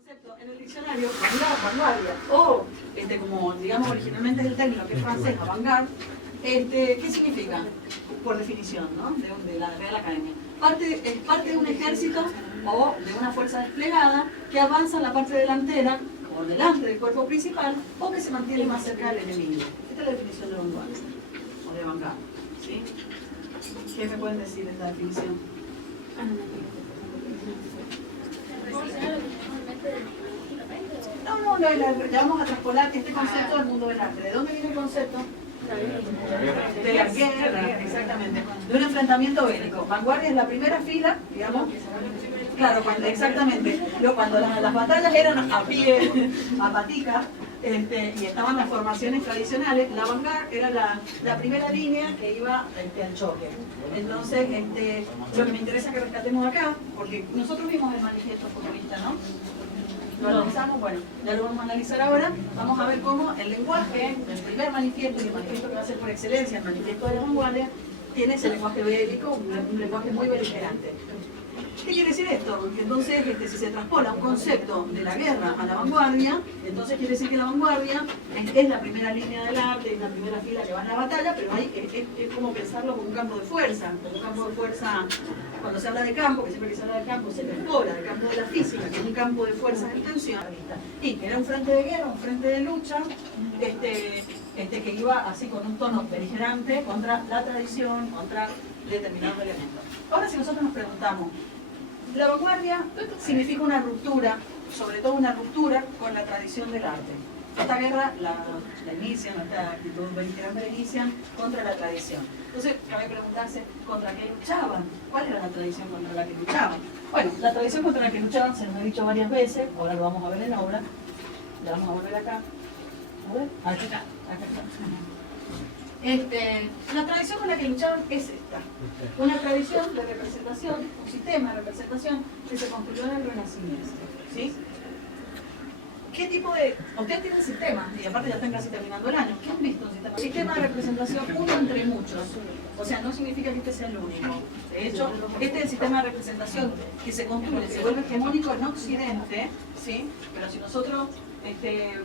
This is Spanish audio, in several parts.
concepto en el diccionario, vanguardia, o como digamos originalmente es el término que es francés, avant-garde, ¿qué significa? Por definición, ¿no? de la Real Academia. Es parte de un ejército o de una fuerza desplegada que avanza en la parte delantera o delante del cuerpo principal o que se mantiene más cerca del enemigo. Esta es la definición de vanguardia o de avant-garde, ¿sí? ¿Qué me pueden decir de esta definición? No, le vamos a traspolar este concepto al mundo del arte. ¿De dónde viene el concepto? De la guerra, exactamente. De un enfrentamiento bélico. Vanguardia es la primera fila, digamos. Claro, exactamente. Cuando las batallas eran a pie, a patica, y estaban las formaciones tradicionales, la vanguardia era la primera línea que iba al choque. Entonces, lo que me interesa que rescatemos acá, porque nosotros vimos el manifiesto futurista, ¿no? Lo analizamos, bueno, ya lo vamos a analizar ahora. Vamos a ver cómo el lenguaje del primer manifiesto y el manifiesto que va a ser por excelencia, el manifiesto de la vanguardia, tiene ese lenguaje bélico, un lenguaje muy beligerante. ¿Qué quiere decir esto? Que entonces, si se traspola un concepto de la guerra a la vanguardia, entonces quiere decir que la vanguardia es la primera línea del arte, es la primera fila que va en la batalla, pero ahí es como pensarlo como un campo de fuerza. Un campo de fuerza, cuando se habla de campo, que siempre que se habla de campo se traspola, del campo de la física, que es un campo de fuerzas en tensión. Y era un frente de guerra, un frente de lucha, que iba así con un tono beligerante contra la tradición, contra determinados elementos. Ahora si nosotros nos preguntamos, la vanguardia significa una ruptura, sobre todo una ruptura con la tradición del arte. Esta guerra la inician, esta actitud beligerante la inician contra la tradición. Entonces, cabe preguntarse, ¿contra qué luchaban? ¿Cuál era la tradición contra la que luchaban? Bueno, la tradición contra la que luchaban se nos ha dicho varias veces, ahora lo vamos a ver en obra. Ya vamos a volver acá. A ver, acá está. La tradición con la que luchaban es esta. Una tradición de representación, un sistema de representación que se construyó en el Renacimiento. ¿Sí? ¿Qué tipo de...? Ustedes tienen sistemas, y aparte ya están casi terminando el año. ¿Qué han visto un sistema? Sistema de representación, uno entre muchos. O sea, no significa que este sea el único. De hecho, este es el sistema de representación que se construye, se vuelve hegemónico en Occidente, ¿sí? Pero si nosotros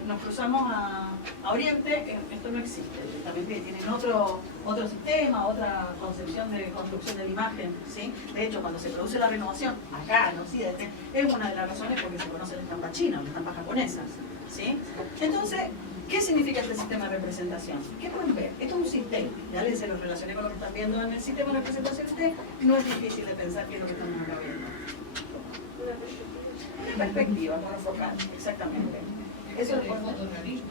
nos cruzamos a Oriente, esto no existe. También tienen otro sistema, otra concepción de construcción de la imagen, ¿sí? De hecho, cuando se produce la renovación, acá en Occidente, es una de las razones porque se conoce la estampa china, las estampas japonesas, ¿sí? Entonces, ¿qué significa este sistema de representación? ¿Qué pueden ver? Esto es un sistema. Ya se lo relacioné con lo que están viendo en el sistema de representación. No es difícil de pensar qué es lo que estamos acá viendo. Una perspectiva monofocal, exactamente. Eso es fotorrealismo.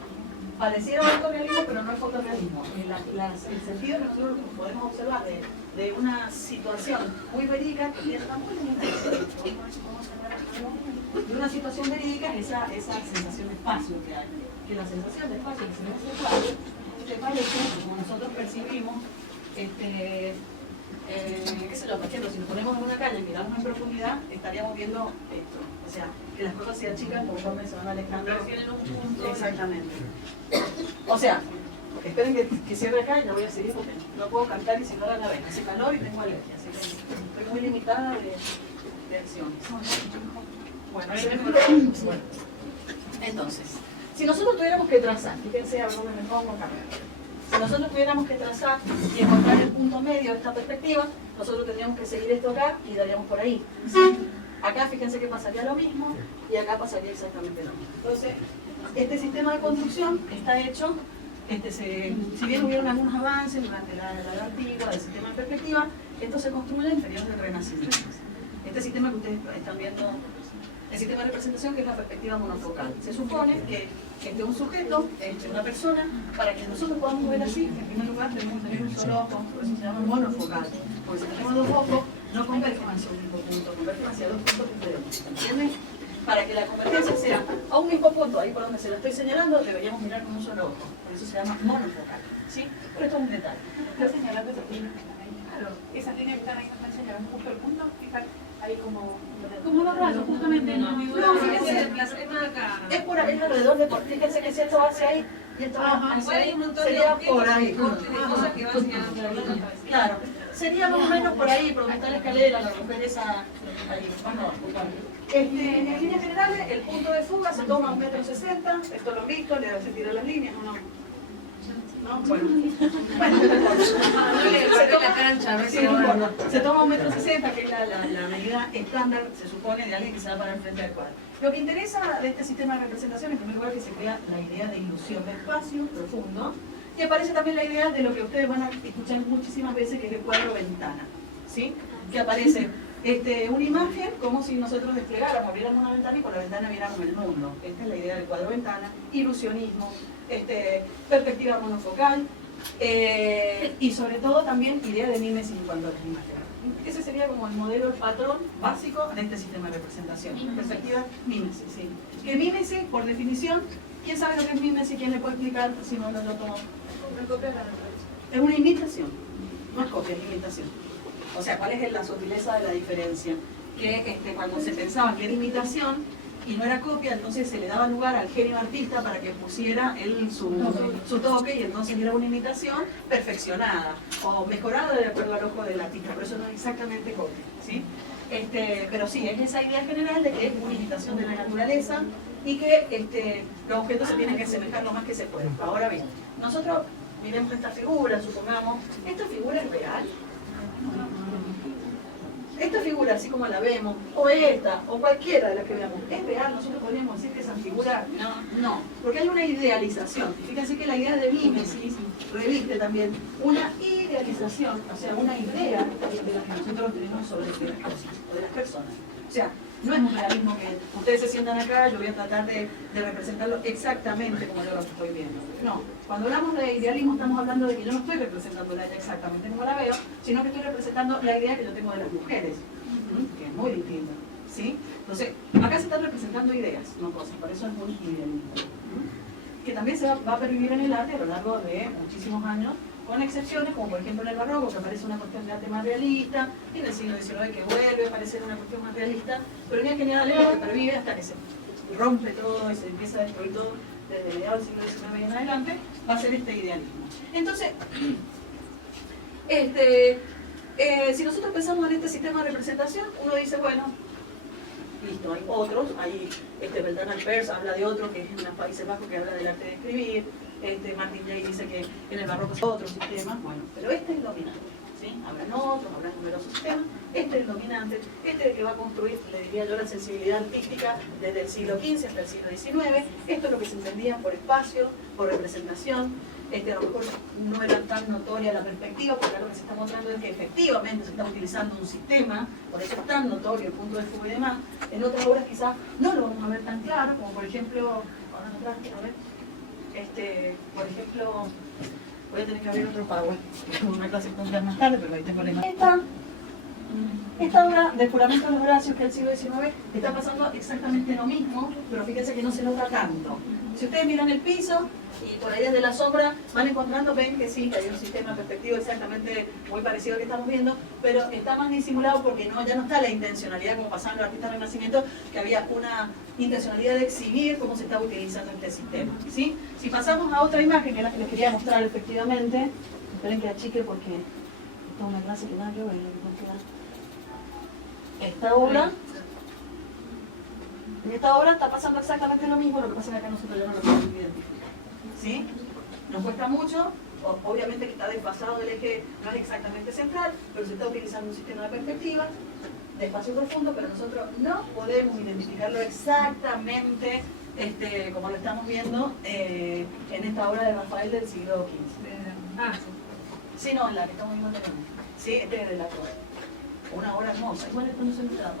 Pareciera fotorrealismo, pero no es fotorrealismo. El sentido que nosotros podemos observar de una situación muy verídica que tiene una muy limitada. De una situación verídica es esa sensación de espacio que hay. Que la sensación de espacio, que se me parece, como nosotros percibimos, qué sé yo, por ejemplo, si nos ponemos en una calle y miramos en profundidad, estaríamos viendo esto. O sea, que las cosas se achican conforme se van alejando. Exactamente. O sea, esperen que cierre acá y no voy a seguir porque no puedo cantar y si no da la vena. Hace calor y tengo alergia, así que estoy muy limitada de acciones. Bueno, entonces, si nosotros tuviéramos que trazar, fíjense a dónde me pongo acá. Si nosotros tuviéramos que trazar y encontrar el punto medio de esta perspectiva, nosotros tendríamos que seguir esto acá y daríamos por ahí. ¿Sí? Acá fíjense que pasaría lo mismo y acá pasaría exactamente lo mismo. Entonces, este sistema de construcción está hecho, si bien hubieron algunos avances durante la edad antigua del sistema de perspectiva, esto se construye en periodos del Renacimiento. Este sistema que ustedes están viendo, el sistema de representación, que es la perspectiva monofocal. Se supone que un sujeto, una persona, para que nosotros podamos ver así, en primer lugar tenemos que tener un solo ojo, por eso se llama monofocal. Porque si tenemos dos ojos, no convergen hacia un mismo punto, convergen hacia dos puntos diferentes. ¿Entienden? Para que la convergencia sea a un mismo punto, ahí por donde se lo estoy señalando, deberíamos mirar con un solo ojo. Por eso se llama monofocal. ¿Sí? Pero esto es un detalle. Estoy señalando esa línea que están ahí. Claro, esa línea que están ahí nos están señalando justo el punto, fijar ahí como los brazos, justamente en el medio. No, fíjense, es por ahí alrededor de, fíjense que si esto va hacia ahí y esto va hacia ahí, sería por ahí. Cosas que van señalando la línea. Claro, sería más o menos por ahí, por donde está la escalera, la mujer esa, ahí, más abajo. En líneas generales, el punto de fuga se toma 1,60 m, esto lo han visto, le hacen tirar las líneas, ¿o no? ¿No? Bueno. Se toma 1,60 m, que es la medida estándar, se supone, de alguien que se va para el frente del cuadro. Lo que interesa de este sistema de representación, en primer lugar, que se crea la idea de ilusión de espacio profundo, y aparece también la idea de lo que ustedes van a escuchar muchísimas veces, que es el cuadro-ventana, ¿sí? Que aparece una imagen como si nosotros desplegáramos, abriéramos una ventana y por la ventana viéramos el mundo. Esta es la idea del cuadro-ventana, ilusionismo, perspectiva monofocal, y sobre todo también idea de mímesis en cuanto a las imágenes. Ese sería como el modelo, el patrón básico de este sistema de representación. Perspectiva, mímesis, sí. Que mímesis, por definición, ¿quién sabe lo que es mímesis? ¿Quién le puede explicar si no lo tomó? Es una imitación, no es copia, es imitación. O sea, ¿cuál es la sutileza de la diferencia? Que cuando se pensaba que era imitación y no era copia, entonces se le daba lugar al genio artista para que pusiera él su toque, y entonces era una imitación perfeccionada o mejorada de acuerdo al ojo del artista, pero eso no es exactamente copia, ¿sí? Pero sí, es esa idea general de que es una imitación de la naturaleza y que los objetos se tienen que asemejar lo más que se pueda. Ahora bien, nosotros miremos esta figura, supongamos, ¿esta figura es real? Esta figura, así como la vemos, o esta, o cualquiera de las que veamos, ¿es real? ¿Nosotros podríamos decir que esa figura? No, porque hay una idealización. Fíjense que la idea de mímesis reviste también una idealización, o sea, una idea de la que nosotros tenemos sobre las cosas, o de las personas. O sea, no es un realismo que ustedes se sientan acá, yo voy a tratar de representarlo exactamente como yo lo estoy viendo. No, cuando hablamos de idealismo estamos hablando de que yo no estoy representando la idea exactamente como la veo, sino que estoy representando la idea que yo tengo de las mujeres, que es muy distinta, ¿sí? Entonces, acá se están representando ideas, no cosas, por eso es muy idealismo. Que también se va a pervivir en el arte a lo largo de muchísimos años, con excepciones, como por ejemplo en el barroco, que aparece una cuestión de arte más realista, y en el siglo XIX que vuelve a aparecer una cuestión más realista, pero en general es lo que pervive hasta que se rompe todo y se empieza a destruir todo desde mediados del siglo XIX y en adelante, va a ser este idealismo. Entonces, si nosotros pensamos en este sistema de representación, uno dice, bueno, listo, hay otros, hay Beltrán Pers habla de otro que es en los Países Bajos, que habla del arte de escribir, Martin Jay dice que en el barroco son otros sistemas, bueno, pero este es el dominante, ¿sí? Habrán otros, habrán numerosos sistemas, este es el dominante, este es el que va a construir, le diría yo, la sensibilidad artística desde el siglo XV hasta el siglo XIX, esto es lo que se entendía por espacio, por representación, a lo mejor no era tan notoria la perspectiva, porque lo que se está mostrando es que efectivamente se está utilizando un sistema, por eso es tan notorio el punto de fuga y demás. En otras obras quizás no lo vamos a ver tan claro, como por ejemplo, ahora no traje, a ver, por ejemplo, voy a tener que abrir otro PowerPoint, una clase que más tarde, pero ahí tengo la imagen. Esta obra de Juramento de los Horacios, que es del siglo XIX, está pasando exactamente lo mismo, pero fíjense que no se nota tanto. Si ustedes miran el piso y por ahí desde la sombra van encontrando, ven que sí, que hay un sistema perspectivo exactamente muy parecido al que estamos viendo, pero está más disimulado porque ya no está la intencionalidad como pasaban los artistas del Renacimiento, que había una intencionalidad de exhibir cómo se estaba utilizando este sistema, ¿sí? Si pasamos a otra imagen, que es la que les quería mostrar efectivamente, esperen que achique porque esta es una clase que nada que ver, esta obra. En esta obra está pasando exactamente lo mismo, lo que pasa es que acá nosotros ya no lo podemos identificar, ¿sí? Nos cuesta mucho, obviamente que está desfasado del eje, no es exactamente central, pero se está utilizando un sistema de perspectiva, de espacio profundo, pero nosotros no podemos identificarlo exactamente como lo estamos viendo en esta obra de Rafael del siglo XV. Sí, no, en la que estamos viendo anteriormente. Sí, es de la torre. Una obra hermosa. Igual esto no se olvida,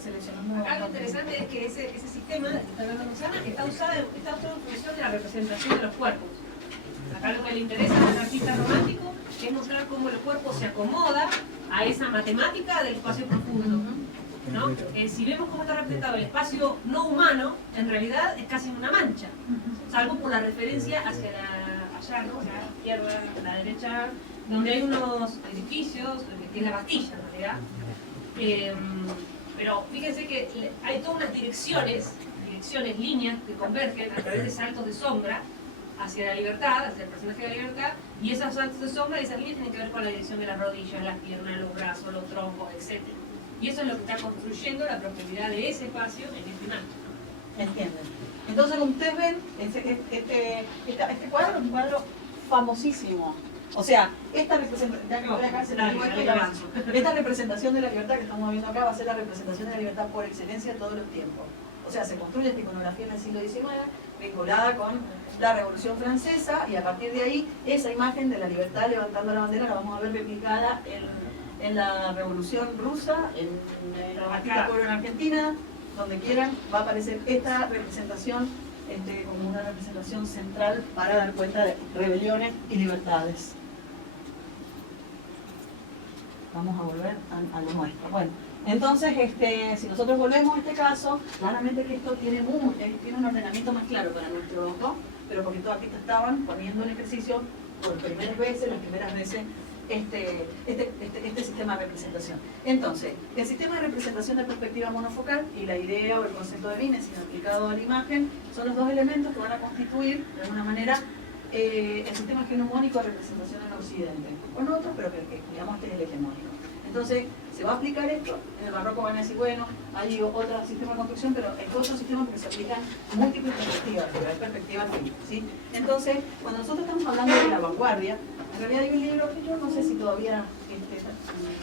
seleccionando. Acá lo interesante es que ese sistema que está hablando Rosana está usado en función de la representación de los cuerpos. Acá lo que le interesa al artista romántico es mostrar cómo el cuerpo se acomoda a esa matemática del espacio profundo, ¿no? Si vemos cómo está representado el espacio no humano, en realidad es casi una mancha, salvo por la referencia hacia allá, ¿no? La izquierda, la derecha, donde hay unos edificios, que es la Bastilla en realidad. Pero fíjense que hay todas unas direcciones, líneas que convergen a través de saltos de sombra hacia la libertad, hacia el personaje de la libertad, Y esas altas de sombra y esas líneas tienen que ver con la dirección de las rodillas, las piernas, los brazos, los troncos, etc. Y eso es lo que está construyendo la proximidad de ese espacio en este imagen. ¿Entienden? Entonces, como ustedes ven, este cuadro es un cuadro famosísimo. O sea, esta representación, ya que lo voy acá, se lo digo esto y avanzo. Esta representación de la libertad que estamos viendo acá va a ser la representación de la libertad por excelencia de todos los tiempos. O sea, se construye esta iconografía en el siglo XIX, vinculada con la Revolución Francesa, y a partir de ahí, esa imagen de la libertad levantando la bandera la vamos a ver replicada en la Revolución Rusa, en la Marquita Pueblo en Argentina, donde quieran, va a aparecer esta representación como una representación central para dar cuenta de rebeliones y libertades. Vamos a volver a lo nuestro. Bueno, entonces, si nosotros volvemos a este caso, claramente que esto tiene un ordenamiento más claro para nuestro ojo, pero porque todos aquí estaban poniendo en ejercicio por primeras veces, este sistema de representación. Entonces, el sistema de representación de perspectiva monofocal y la idea o el concepto de Vines aplicado a la imagen son los dos elementos que van a constituir, de alguna manera, el sistema hegemónico de representación en Occidente. Con otros, pero que digamos que es el hegemónico. Entonces, se va a aplicar esto, en el barroco van a decir, bueno, hay otro sistema de construcción, pero es otro sistema porque se aplican múltiples perspectivas, pero hay perspectivas aquí, ¿sí? Entonces, cuando nosotros estamos hablando de la vanguardia, en realidad hay un libro que yo no sé si todavía,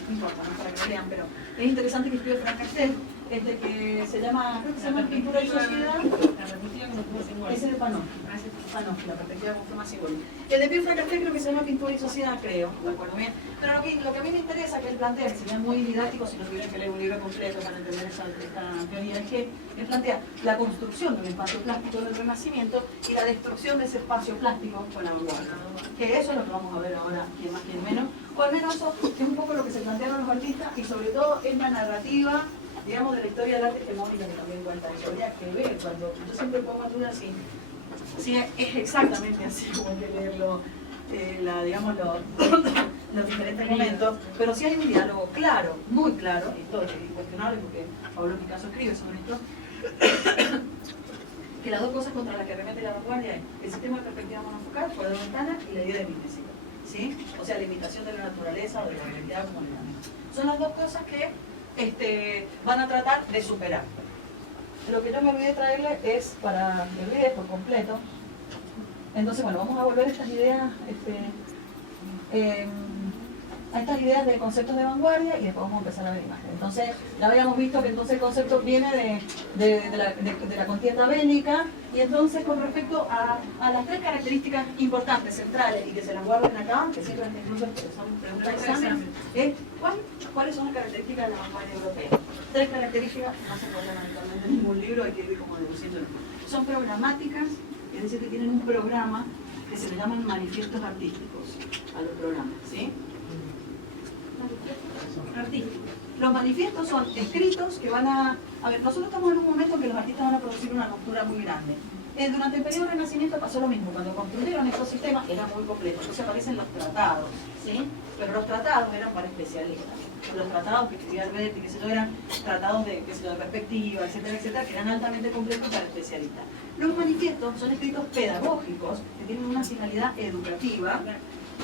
no importa, no para que lo lean, pero es interesante que escribe Frank Castell, que se llama, creo que se llama Pintura y Sociedad. La perspectiva que nos puede ser igual. Ese es de Panofsky, la perspectiva como más igual. El de Pierre Frank Castell creo que se llama Pintura y Sociedad, creo, no recuerdo bien. Pero lo que a mí me interesa que él plantea, que sería muy didáctico si no tuvieran que leer un libro completo para entender esta teoría, es que él plantea la construcción de un espacio plástico del Renacimiento y la destrucción de ese espacio plástico con la vanguardia. Que eso es lo que vamos a ver ahora, quien más, quien menos. O al menos eso es un poco lo que se plantearon los artistas y sobre todo es la narrativa, digamos, de la historia del arte hegemónica que también cuenta eso. Habría que ver, cuando yo siempre pongo en duda si es exactamente así como hay que leerlo, digamos, los diferentes momentos, pero sí hay un diálogo claro, muy claro, y todo es incuestionable porque Pablo Picasso escribe sobre esto, que las dos cosas contra las que remete la vanguardia es el sistema de perspectiva monofocal, por la ventana, y la idea de mimésico, ¿sí? O sea, la imitación de la naturaleza o de la realidad, como le llaman. Son las dos cosas que van a tratar de superar. Lo que yo me olvidé traerle es, para me olvidé por completo, entonces bueno, vamos a volver a estas ideas, a estas ideas de conceptos de vanguardia y después vamos a empezar a ver imágenes. Entonces, ya habíamos visto que entonces el concepto viene de la contienda bélica, y entonces con respecto a las tres características importantes, centrales, y que se las guarden acá, que siempre incluso son preguntas de examen, es ¿cuáles son las características de la vanguardia europea? Tres características, no se encuentran habitualmente en ningún libro, hay que ir como deduciendo. Son programáticas, es decir, que tienen un programa que se le llaman manifiestos artísticos a los programas, ¿sí? Artísticos. Los manifiestos son escritos que van a ver, nosotros estamos en un momento en que los artistas van a producir una ruptura muy grande. Durante el periodo del Renacimiento pasó lo mismo, cuando construyeron estos sistemas era muy complejo, entonces aparecen los tratados, ¿sí? Pero los tratados eran para especialistas. Los tratados que escribía Alberti, que se yo, eran tratados de perspectiva, etcétera, etcétera, que eran altamente complejos para especialistas. Los manifiestos son escritos pedagógicos, que tienen una finalidad educativa,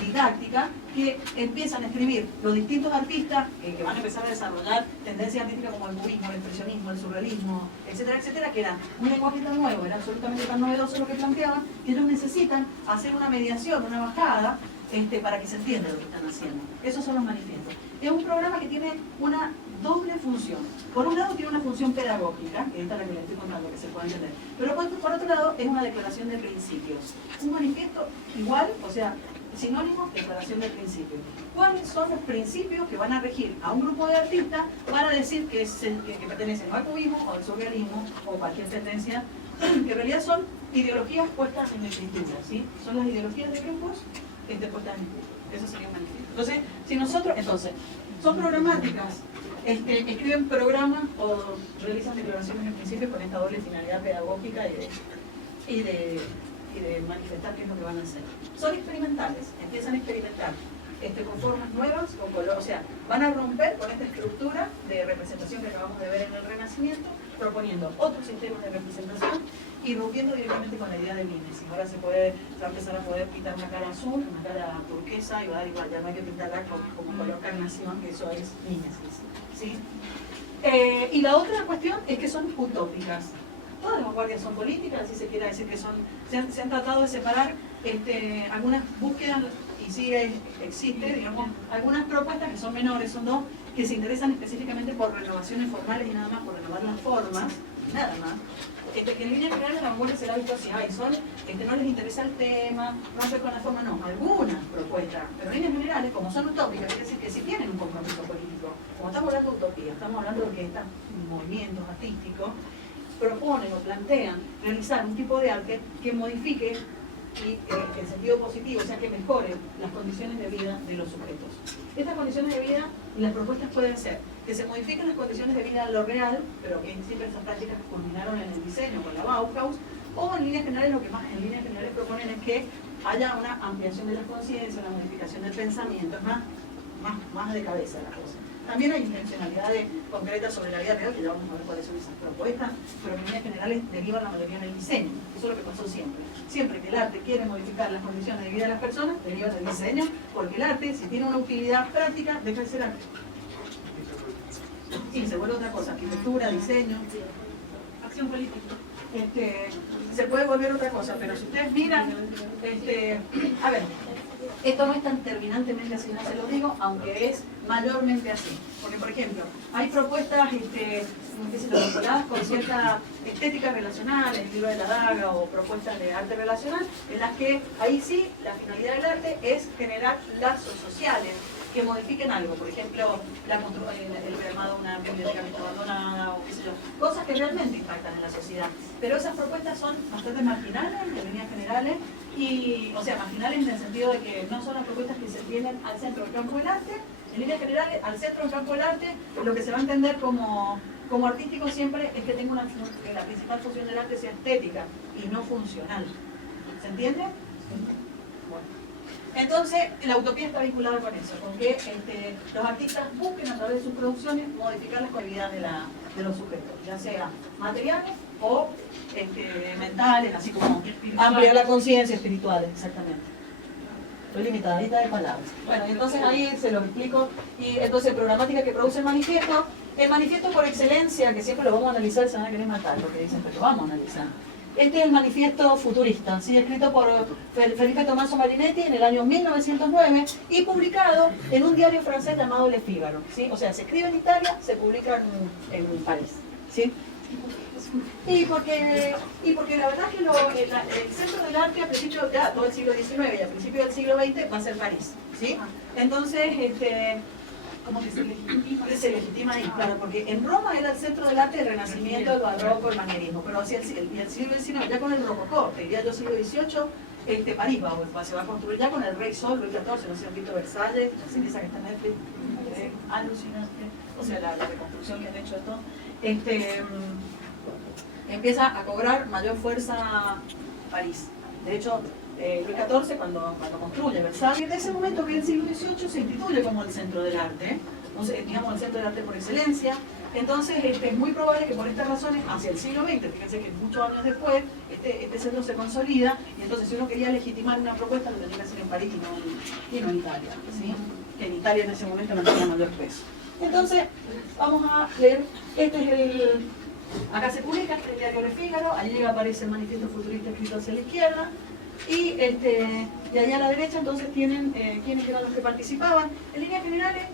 didáctica, que empiezan a escribir los distintos artistas que van a empezar a desarrollar tendencias artísticas como el cubismo, el impresionismo, el surrealismo, etcétera, etcétera, que era un lenguaje tan nuevo, era absolutamente tan novedoso lo que planteaban, que ellos necesitan hacer una mediación, una bajada, para que se entienda lo que están haciendo. Esos son los manifiestos. Es un programa que tiene una doble función. Por un lado tiene una función pedagógica, que esta es la que les estoy contando, que se puede entender. Pero por otro lado es una declaración de principios. Un manifiesto igual, o sea, sinónimo, declaración de principios. ¿Cuáles son los principios que van a regir a un grupo de artistas para decir que pertenecen al cubismo o al surrealismo o cualquier tendencia, que en realidad son ideologías puestas en escritura, ¿sí? Son las ideologías de grupos puestas en escritura. Eso sería un manifiesto. Entonces, son programáticas, escriben programas o realizan declaraciones de principios con esta doble finalidad pedagógica y de manifestar qué es lo que van a hacer. Son experimentales, empiezan a experimentar con formas nuevas, con color, o sea, van a romper con esta estructura de representación que acabamos de ver en el Renacimiento proponiendo otros sistemas de representación y rompiendo directamente con la idea de mimesis. Ahora se va a empezar a poder pintar una cara azul, una cara turquesa, y va a dar igual, ya no hay que pintarla como color carnación, que eso es mimesis, ¿sí? Y la otra cuestión es que son utópicas. Todas las vanguardias son políticas, si se quiere decir que son, se han tratado de separar algunas búsquedas, y sí existe, digamos, algunas propuestas que son menores, son dos, que se interesan específicamente por renovaciones formales y nada más, por renovar las formas, nada más. Que en línea general la vanguardia se la ha visto así, no les interesa el tema, romper con la forma, no, algunas propuestas, pero en líneas generales, como son utópicas, quiere decir que si tienen un compromiso político, como estamos hablando de utopía, estamos hablando de que estos movimientos artísticos proponen o plantean realizar un tipo de arte que modifique en sentido positivo, o sea, que mejore las condiciones de vida de los sujetos. Estas condiciones de vida, las propuestas pueden ser que se modifiquen las condiciones de vida a lo real, pero que siempre esas prácticas culminaron en el diseño con la Bauhaus, o en líneas generales lo que más en líneas generales proponen es que haya una ampliación de las conciencias, una modificación del pensamiento, es más de cabeza la cosa. También hay intencionalidades concretas sobre la vida real, que ya vamos a ver cuáles son esas propuestas, pero en líneas generales derivan la mayoría del diseño. Eso es lo que pasó siempre. Siempre que el arte quiere modificar las condiciones de vida de las personas, deriva del diseño, porque el arte, si tiene una utilidad práctica, deja de ser arte. Y se vuelve otra cosa, arquitectura, diseño, Acción política. Se puede volver otra cosa, pero si ustedes miran, a ver, esto no es tan terminantemente así, no se lo digo, aunque es mayormente así. Porque, por ejemplo, hay propuestas vinculadas con cierta estética relacional, el libro de la daga o propuestas de arte relacional, en las que ahí sí la finalidad del arte es generar lazos sociales que modifiquen algo, por ejemplo, el vermado de una biblioteca que está abandonada o qué sé yo, cosas que realmente impactan en la sociedad. Pero esas propuestas son bastante marginales en líneas generales, o sea, marginales en el sentido de que no son las propuestas que se tienen al centro del campo del arte. En líneas generales, al centro del campo del arte, lo que se va a entender como artístico siempre es que tenga que la principal función del arte sea estética y no funcional. ¿Se entiende? Bueno. Entonces, la utopía está vinculada con eso, con que los artistas busquen a través de sus producciones modificar las cualidades de los sujetos, ya sea materiales o mentales, así como ampliar la conciencia espiritual, exactamente. Estoy limitadita de palabras. Bueno, y entonces ahí se lo explico. Y entonces, programática que produce el manifiesto por excelencia, que siempre lo vamos a analizar, se van a querer matar lo que dicen, pero lo vamos a analizar. Este es el manifiesto futurista, ¿sí? Escrito por Felipe Tommaso Marinetti en el año 1909 y publicado en un diario francés llamado Le Figaro, ¿sí? O sea, se escribe en Italia, se publica en París, ¿sí? Y porque la verdad es que el centro del arte a principios, ya todo el siglo XIX y a principios del siglo XX va a ser París, ¿sí? Entonces, ¿cómo que se legitima? Se legitima ahí, claro, porque en Roma era el centro del arte, el Renacimiento, el Barroco, el Manierismo, pero hacia el siglo XIX, ya con el Rococó, te diría yo siglo XVIII, París se va a construir ya con el Rey Sol, Luis XIV, no sé si han visto Versalles, la serie esa que está en Netflix, alucinante, o sea, la reconstrucción que han hecho de todo, empieza a cobrar mayor fuerza París. De hecho, Luis XIV, cuando construye Versalles, de ese momento que es el siglo XVIII se instituye como el centro del arte, entonces, digamos, el centro del arte por excelencia. Entonces, es muy probable que por estas razones, hacia el siglo XX, fíjense que muchos años después, este centro se consolida, y entonces si uno quería legitimar una propuesta, lo tenía que hacer en París y no en Italia, ¿sí? Que en Italia en ese momento no tenía mayor peso. Entonces, vamos a leer, acá se publica el diario Le Figaro, allí aparece el manifiesto futurista escrito hacia la izquierda, y allá a la derecha entonces tienen quiénes eran los que participaban. En líneas generales,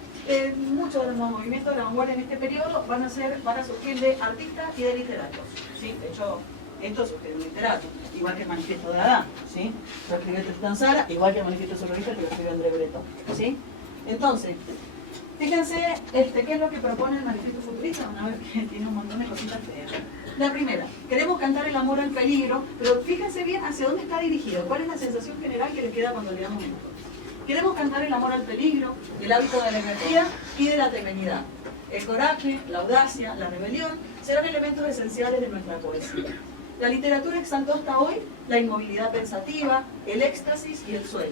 muchos de los movimientos de la vanguardia en este periodo van a surgir de artistas y de literatos, ¿sí? De hecho, esto surge de un literato, igual que el manifiesto de Adán, ¿sí? Lo escribió Tristan Tzara, igual que el manifiesto surrealista que lo escribió André Breton, ¿sí? Entonces, fíjense qué es lo que propone el manifiesto futurista. Van a ver que tiene un montón de cositas feas. La primera, queremos cantar el amor al peligro, pero fíjense bien hacia dónde está dirigido, cuál es la sensación general que les queda cuando leamos esto. Queremos cantar el amor al peligro, el hábito de la energía y de la temeridad. El coraje, la audacia, la rebelión serán elementos esenciales de nuestra poesía. La literatura exaltó hasta hoy la inmovilidad pensativa, el éxtasis y el sueño.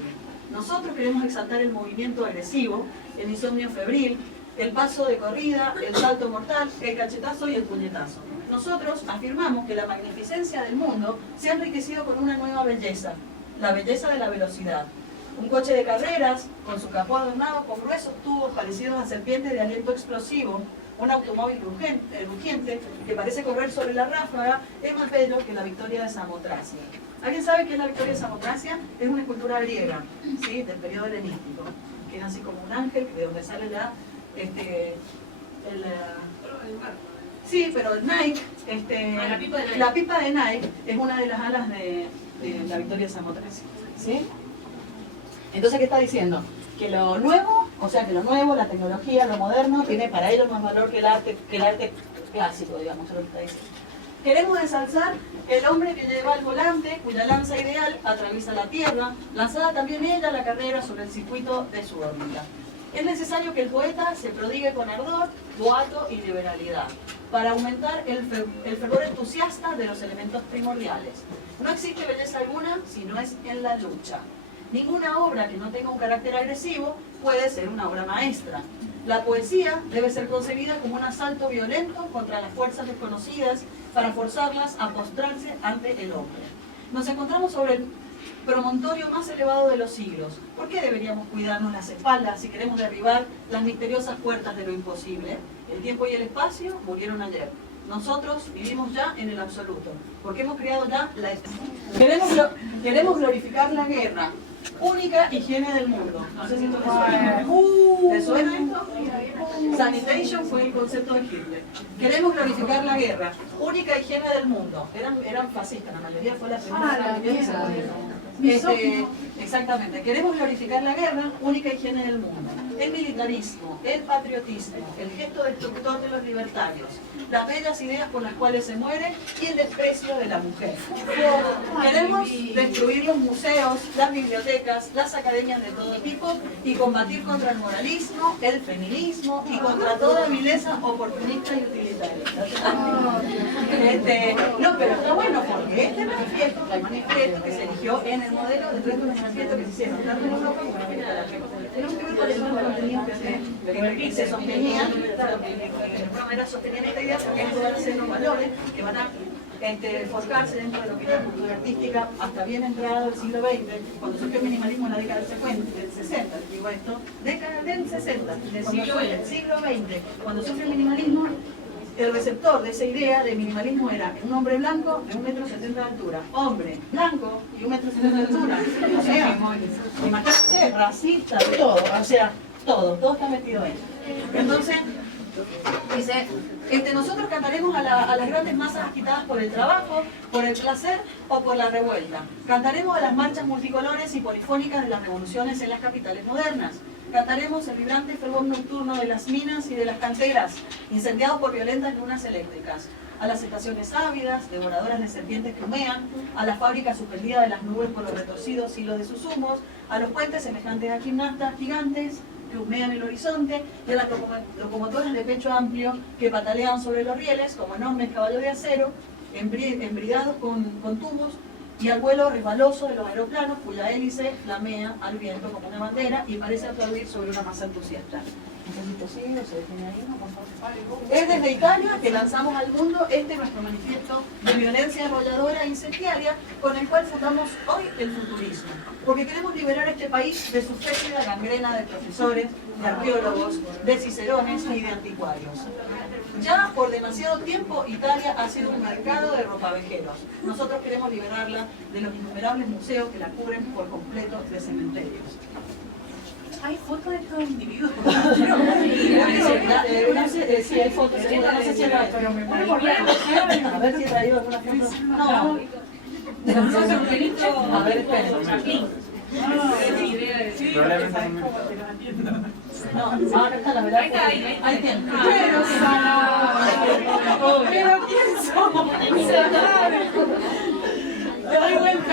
Nosotros queremos exaltar el movimiento agresivo, el insomnio febril, el paso de corrida, el salto mortal, el cachetazo y el puñetazo. Nosotros afirmamos que la magnificencia del mundo se ha enriquecido con una nueva belleza, la belleza de la velocidad. Un coche de carreras, con su capó adornado con gruesos tubos parecidos a serpientes de aliento explosivo, un automóvil rugiente que parece correr sobre la ráfaga, es más bello que la victoria de Samotracia. ¿Alguien sabe qué es la victoria de Samotracia? Es una escultura griega, ¿sí?, del periodo helenístico, que es así como un ángel, de donde sale ya sí, pero el Nike, la pipa de Nike es una de las alas de la victoria de Samotracia, ¿sí? Entonces, ¿qué está diciendo? Que lo nuevo, o sea, que lo nuevo, la tecnología, lo moderno, tiene para ellos más valor que el arte clásico, digamos, es lo que está diciendo. Queremos ensalzar el hombre que lleva el volante, cuya lanza ideal atraviesa la Tierra, lanzada también ella la carrera sobre el circuito de su órbita. Es necesario que el poeta se prodigue con ardor, boato y liberalidad, para aumentar el fervor entusiasta de los elementos primordiales. No existe belleza alguna si no es en la lucha. Ninguna obra que no tenga un carácter agresivo puede ser una obra maestra. La poesía debe ser concebida como un asalto violento contra las fuerzas desconocidas para forzarlas a postrarse ante el hombre. Nos encontramos sobre el promontorio más elevado de los siglos. ¿Por qué deberíamos cuidarnos las espaldas si queremos derribar las misteriosas puertas de lo imposible? El tiempo y el espacio murieron ayer. Nosotros vivimos ya en el absoluto, porque hemos creado ya la existencia. Queremos glorificar la guerra, única higiene del mundo. No sé si esto ¿te suena esto? Sanitation fue el concepto de Hitler. Queremos glorificar la guerra, única higiene del mundo. Eran fascistas, la mayoría fue la primera que se murieron. Exactamente. Queremos glorificar la guerra, única higiene del mundo. El militarismo, el patriotismo, el gesto destructor de los libertarios, las bellas ideas por las cuales se muere y el desprecio de la mujer. Queremos destruir los museos, las bibliotecas, las academias de todo tipo y combatir contra el moralismo, el feminismo y contra toda vileza oportunista y utilitaria. No, pero está bueno porque este manifiesto, el manifiesto que se eligió en el modelo del resto de los manifiestos que se hicieron tanto en Europa como en América, tenemos que ver cuáles son los contenidos que se sostenían, de alguna manera sostenían esta idea porque estos van a ser los valores que van a forjarse dentro de lo que es la cultura artística hasta bien entrado el siglo XX, cuando surgió el minimalismo en la década del 60, digo esto, década del 60, del siglo XX, cuando surge el minimalismo, el receptor de esa idea de minimalismo era un hombre blanco de 1,70 m de altura, hombre blanco y 1,70 m de altura, o sea, imagínate, racista, todo, o sea, todo está metido ahí. Entonces, dice, nosotros cantaremos a las grandes masas agitadas por el trabajo, por el placer o por la revuelta. Cantaremos a las marchas multicolores y polifónicas de las revoluciones en las capitales modernas. Cantaremos el vibrante fervor nocturno de las minas y de las canteras, incendiados por violentas lunas eléctricas. A las estaciones ávidas, devoradoras de serpientes que humean, a las fábricas suspendidas de las nubes por los retorcidos hilos de sus humos, a los puentes semejantes a gimnastas gigantes que humean el horizonte, y a las locomotoras de pecho amplio que patalean sobre los rieles como enormes caballos de acero, embridados con tubos, y al vuelo resbaloso de los aeroplanos cuya hélice flamea al viento como una bandera y parece aplaudir sobre una masa entusiasta. Es desde Italia que lanzamos al mundo nuestro manifiesto de violencia arrolladora e incendiaria con el cual fundamos hoy el futurismo, porque queremos liberar a este país de su fétida gangrena de profesores, de arqueólogos, de cicerones y de anticuarios. Ya por demasiado tiempo Italia ha sido un mercado de ropavejeros. Nosotros queremos liberarla de los innumerables museos que la cubren por completo de cementerios. ¿Hay fotos de estos individuos? Sí, hay fotos. No sé si era, pero me pone por a ver si he traído alguna foto. No. A ver, espera. No, ahora está la verdad. Ahí tiene. Pero ¿quién somos? Me doy vuelta.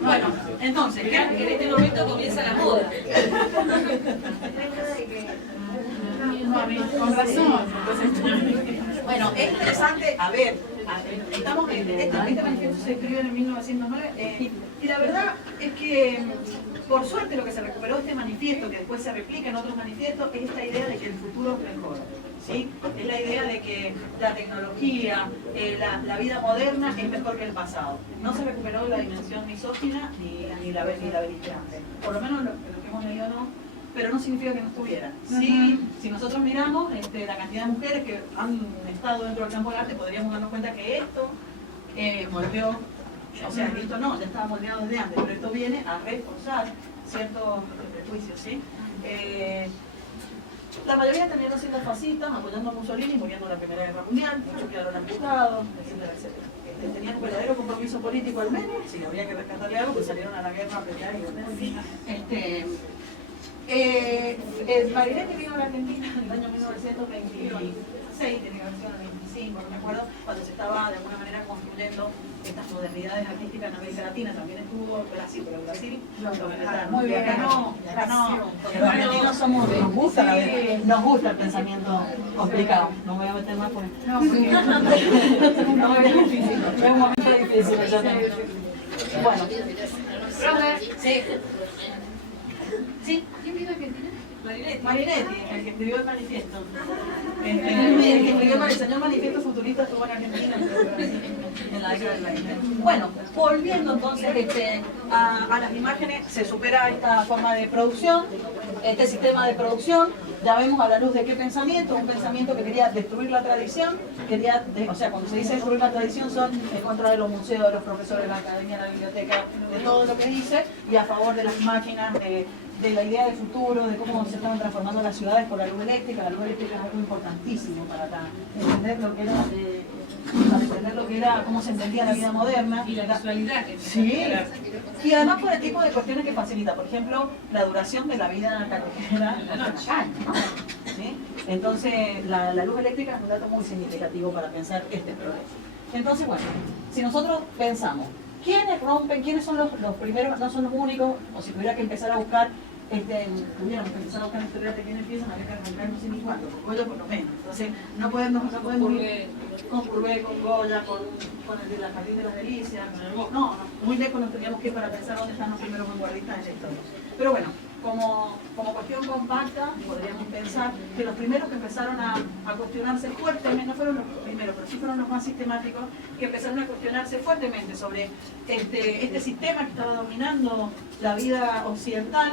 Bueno, entonces, en este momento comienza la moda. Con razón. Bueno, es interesante, a ver, estamos en este manifiesto se escribió en 1909 y la verdad es que Por suerte lo que se recuperó de este manifiesto, que después se replica en otros manifiestos, es esta idea de que el futuro es mejor. ¿Sí? Es la idea de que la tecnología, la vida moderna es mejor que el pasado. No se recuperó la dimensión misógina ni la beligerante. Por lo menos lo que hemos leído no, pero no significa que no estuviera. Sí, si nosotros miramos la cantidad de mujeres que han estado dentro del campo del arte, podríamos darnos cuenta que esto moldeó, o sea, esto no, ya estaba moldeado desde antes, pero esto viene a reforzar ciertos prejuicios, ¿sí? La mayoría terminaron siendo fascistas, apoyando a Mussolini, muriendo en la Primera Guerra Mundial, muchos quedaron amputados, etcétera, etcétera. ¿Tenían un verdadero compromiso político al menos? Sí, habría que rescatarle algo, pues salieron a la guerra a pelear y Marinetti vino a la Argentina en el año 1926, tiene que haber sido en el 25, no me acuerdo, cuando se estaba de alguna manera construyendo estas modernidades artísticas en América Latina. También estuvo Brasil, pero Brasil muy bien, ganó. Los argentinos somos, nos gusta el pensamiento complicado. No me voy a meter más por no, es difícil, es un momento difícil. Bueno, sí. ¿Sí? ¿Quién vino a Argentina? Marinetti, el que escribió el manifiesto. El que escribió el señor manifiesto futurista estuvo en Argentina en la década del 20. Bueno, volviendo entonces a las imágenes, se supera esta forma de producción, este sistema de producción. Ya vemos a la luz de qué pensamiento, un pensamiento que quería destruir la tradición, o sea, cuando se dice destruir la tradición son en contra de los museos, de los profesores de la academia, de la biblioteca, de todo lo que dice, y a favor de las máquinas, de la idea de futuro, de cómo se estaban transformando las ciudades por la luz eléctrica. La luz eléctrica es algo importantísimo para entender lo que era, cómo se entendía la vida moderna. Y la visualidad. Sí, y además por el tipo de cuestiones que facilita. Por ejemplo, la duración de la vida callejera en la calle, ¿no? ¿Sí? Entonces, la luz eléctrica es un dato muy significativo para pensar este problema. Entonces, bueno, si nosotros pensamos, ¿quiénes rompen? ¿Quiénes son los primeros? No son los únicos, o si tuviera que empezar a buscar, tuviéramos que empezar a buscar historias de quiénes empiezan, habría que arrancar no sé ni cuánto, con Goya por lo menos. Entonces, no podemos ir con Courbet, con Goya, con el de la Jardín de las Delicias, no, muy lejos nos teníamos que ir para pensar dónde están los primeros vanguardistas en la historia. Pero bueno, como cuestión compacta, podríamos pensar que los primeros que empezaron a cuestionarse fuertemente, no fueron los primeros, pero sí fueron los más sistemáticos, que empezaron a cuestionarse fuertemente sobre este sistema que estaba dominando la vida occidental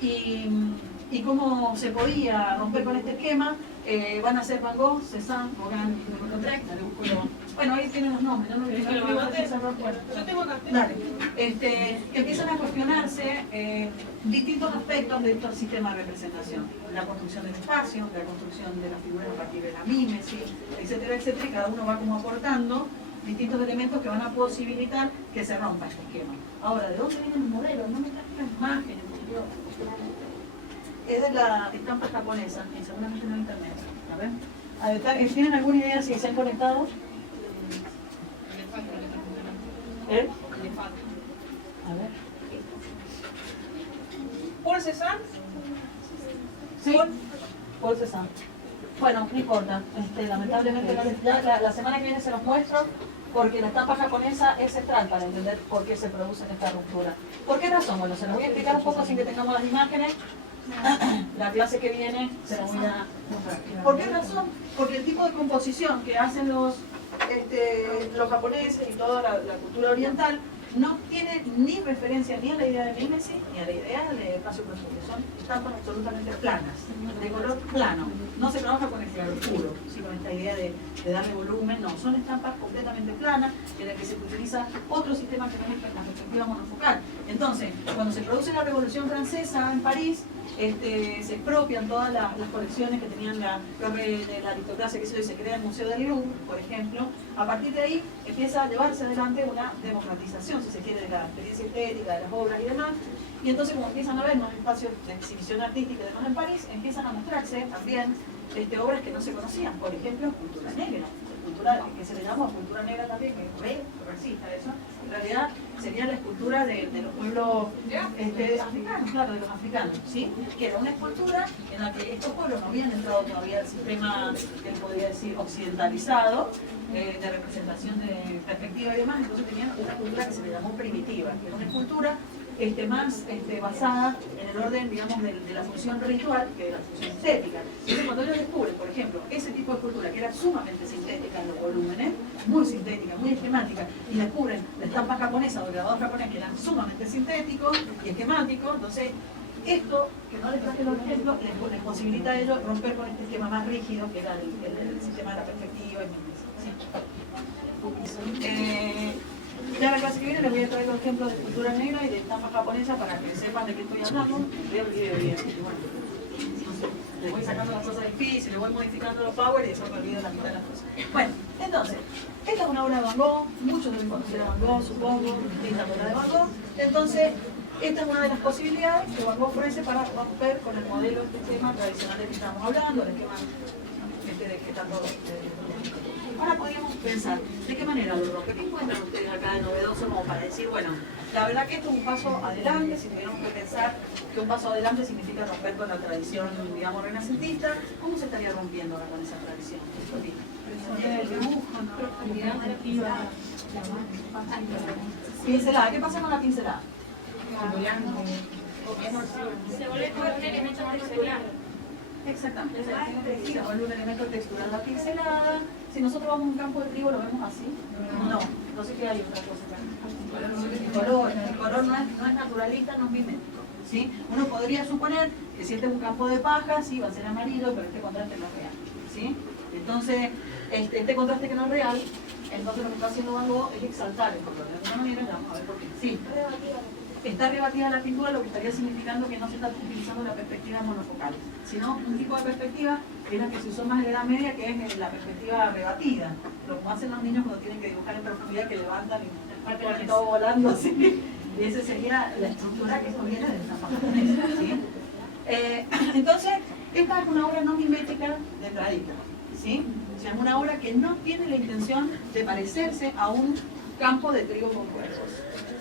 y cómo se podía romper con este esquema. Van a ser Van Gogh, Cézanne, Gauguin y Lautrec. Bueno, ahí tienen los nombres, ¿no? Yo tengo acá. Dale. Empiezan a cuestionarse distintos aspectos de estos sistemas de representación. La construcción del espacio, la construcción de las figuras a partir de la mímesis, etcétera, etcétera. Y cada uno va como aportando distintos elementos que van a posibilitar que se rompa este esquema. Ahora, ¿de dónde vienen los modelos? No me traen las imágenes, porque yo... Es de la estampa japonesa, que seguramente no hay internet. A ver, ¿tienen alguna idea si se han conectado? A ver. ¿Paul Cézanne? Sí, Paul Cézanne. Bueno, no importa. Lamentablemente la semana que viene se los muestro, porque la estampa japonesa es central para entender por qué se produce esta ruptura. ¿Por qué razón? Bueno, se los voy a explicar un poco sin que tengamos las imágenes. La clase que viene se la voy a mostrar. ¿Por qué razón? Porque el tipo de composición que hacen los japoneses y toda la cultura oriental no tiene ni referencia ni a la idea de mímesis ni a la idea de espacio profundo. Son estampas absolutamente planas, de color plano. No se trabaja con el claroscuro, sino con esta idea de darle volumen. No, son estampas completamente planas en las que se utiliza otro sistema que no es la perspectiva monofocal. Entonces, cuando se produce la Revolución Francesa en París, se expropian todas las colecciones que tenían la aristocracia, que se crea el Museo del Louvre, por ejemplo. A partir de ahí empieza a llevarse adelante una democratización, si se quiere, de la experiencia estética, de las obras y demás. Y entonces, como empiezan a haber más espacios de exhibición artística y demás en París, empiezan a mostrarse también obras que no se conocían, por ejemplo, cultura negra, que se le llama cultura negra también, que es racista eso. En realidad sería la escultura de los pueblos africanos, claro, de los africanos, ¿sí? Que era una escultura en la que estos pueblos no habían entrado todavía al sistema, que podría decir, occidentalizado, de representación de perspectiva y demás. Entonces tenían una escultura que se le llamó primitiva, que era una escultura más basada en el orden, digamos, de la función ritual que de la función estética. Entonces, cuando ellos descubren, por ejemplo, ese tipo de escultura que era sumamente sintética en los volúmenes, muy sintética, muy esquemática, y descubren la estampa japonesa o el grabado japonés que eran sumamente sintéticos y esquemáticos, entonces esto, que no les traje los ejemplos, les posibilita a ellos romper con este esquema más rígido que era el sistema de la perspectiva. Ya la clase que viene les voy a traer los ejemplos de escultura negra y de estampa japonesa para que sepan de qué estoy hablando. Veo el video bien, bueno, no sé, les voy sacando las cosas difíciles, les voy modificando los power y después me olvido la mitad de las cosas. Bueno, entonces, esta es una obra de Van Gogh, muchos deben conocer a Van Gogh, supongo, esta obra de Van Gogh. Entonces, esta es una de las posibilidades que Van Gogh ofrece para romper con el modelo, este esquema tradicional del que estamos hablando, el esquema de que tanto... Ahora podríamos pensar, ¿de qué manera lo rompe? ¿Qué encuentran ustedes acá de novedoso como para decir, bueno, la verdad que esto es un paso adelante, si tuviéramos que pensar que un paso adelante significa romper con la tradición, digamos, renacentista, ¿cómo se estaría rompiendo ahora con esa tradición? El dibujo, pincelada, ¿qué pasa con la pincelada? Se vuelve todo un elemento textural. Exactamente, se vuelve un elemento textural la pincelada. Si nosotros vamos a un campo de trigo, ¿lo vemos así? No sé qué hay otra cosa acá. El color no es naturalista, no es mimético, ¿sí? Uno podría suponer que si este es un campo de paja, sí, va a ser amarillo, pero este contraste no es real, ¿sí? Entonces, este contraste que no es real, entonces lo que está haciendo Van Gogh es exaltar el color. De alguna manera, vamos a ver por qué. Sí. Está rebatida la pintura, lo que estaría significando que no se está utilizando la perspectiva monofocal, sino un tipo de perspectiva que es la que se usó más en la Edad Media, que es la perspectiva rebatida. Lo que hacen los niños cuando tienen que dibujar en profundidad, que levantan y ponen todo volando así. Y esa sería la estructura que esto viene de esta japonesa, ¿sí? Entonces, esta es una obra no mimética de Tradita, ¿sí? O sea, es una obra que no tiene la intención de parecerse a un campo de trigo con cuervos,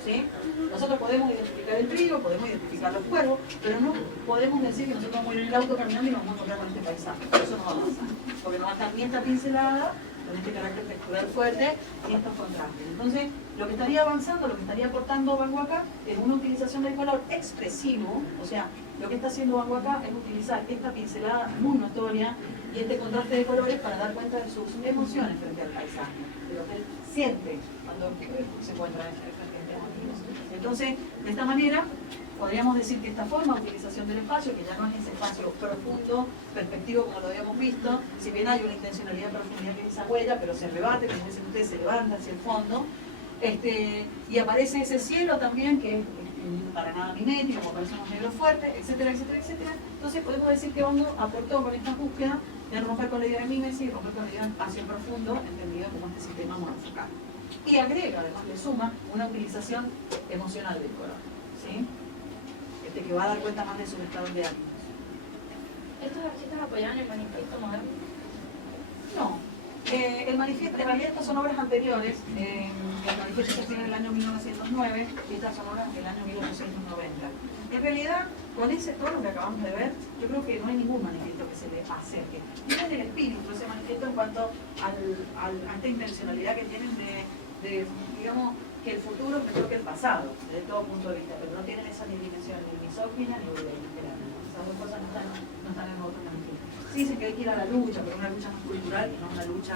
¿sí? Nosotros podemos identificar el trigo, podemos identificar los cuervos, pero no podemos decir que nosotros vamos a ir en el auto caminando y nos vamos a encontrar con este paisaje. Eso no va a pasar, porque no va a estar ni esta pincelada, con este carácter textural fuerte, ni estos contrastes. Entonces, lo que estaría avanzando, lo que estaría aportando Van Gogh acá, es una utilización del color expresivo, o sea, lo que está haciendo Van Gogh acá es utilizar esta pincelada muy notoria y este contraste de colores para dar cuenta de sus emociones frente al paisaje, de lo que él siente cuando se encuentra frente a este. Entonces, de esta manera, podríamos decir que esta forma de utilización del espacio, que ya no es ese espacio profundo, perspectivo como lo habíamos visto, si bien hay una intencionalidad de profundidad que es esa huella, pero se rebate, como dicen ustedes, se levanta hacia el fondo, y aparece ese cielo también, que es para nada mimético, como aparecen los negros fuertes, etcétera, etcétera, etcétera. Entonces podemos decir que Van Gogh aportó con esta búsqueda de romper con la idea de mímesis, romper con la idea de espacio profundo, entendido como este sistema monofocal. Y agrega, además le suma, una utilización emocional del color, ¿sí? Que va a dar cuenta más de sus estados de ánimo. ¿Estos artistas apoyaron el manifiesto moderno? No. El manifiesto, en realidad estas son obras anteriores. El manifiesto se escribe en el año 1909 y estas son obras del año 1890. En realidad, con ese tono que acabamos de ver, yo creo que no hay ningún manifiesto que se le acerque. Tienen el espíritu ese manifiesto en cuanto a esta intencionalidad que tienen de digamos, que el futuro es mejor que el pasado, desde todo punto de vista, pero no tienen esa ni dimensión ni misógina ni literal. Esas dos cosas no están en el otro manifiesto. Sí dicen que hay que ir a la lucha, pero una lucha más cultural y no una lucha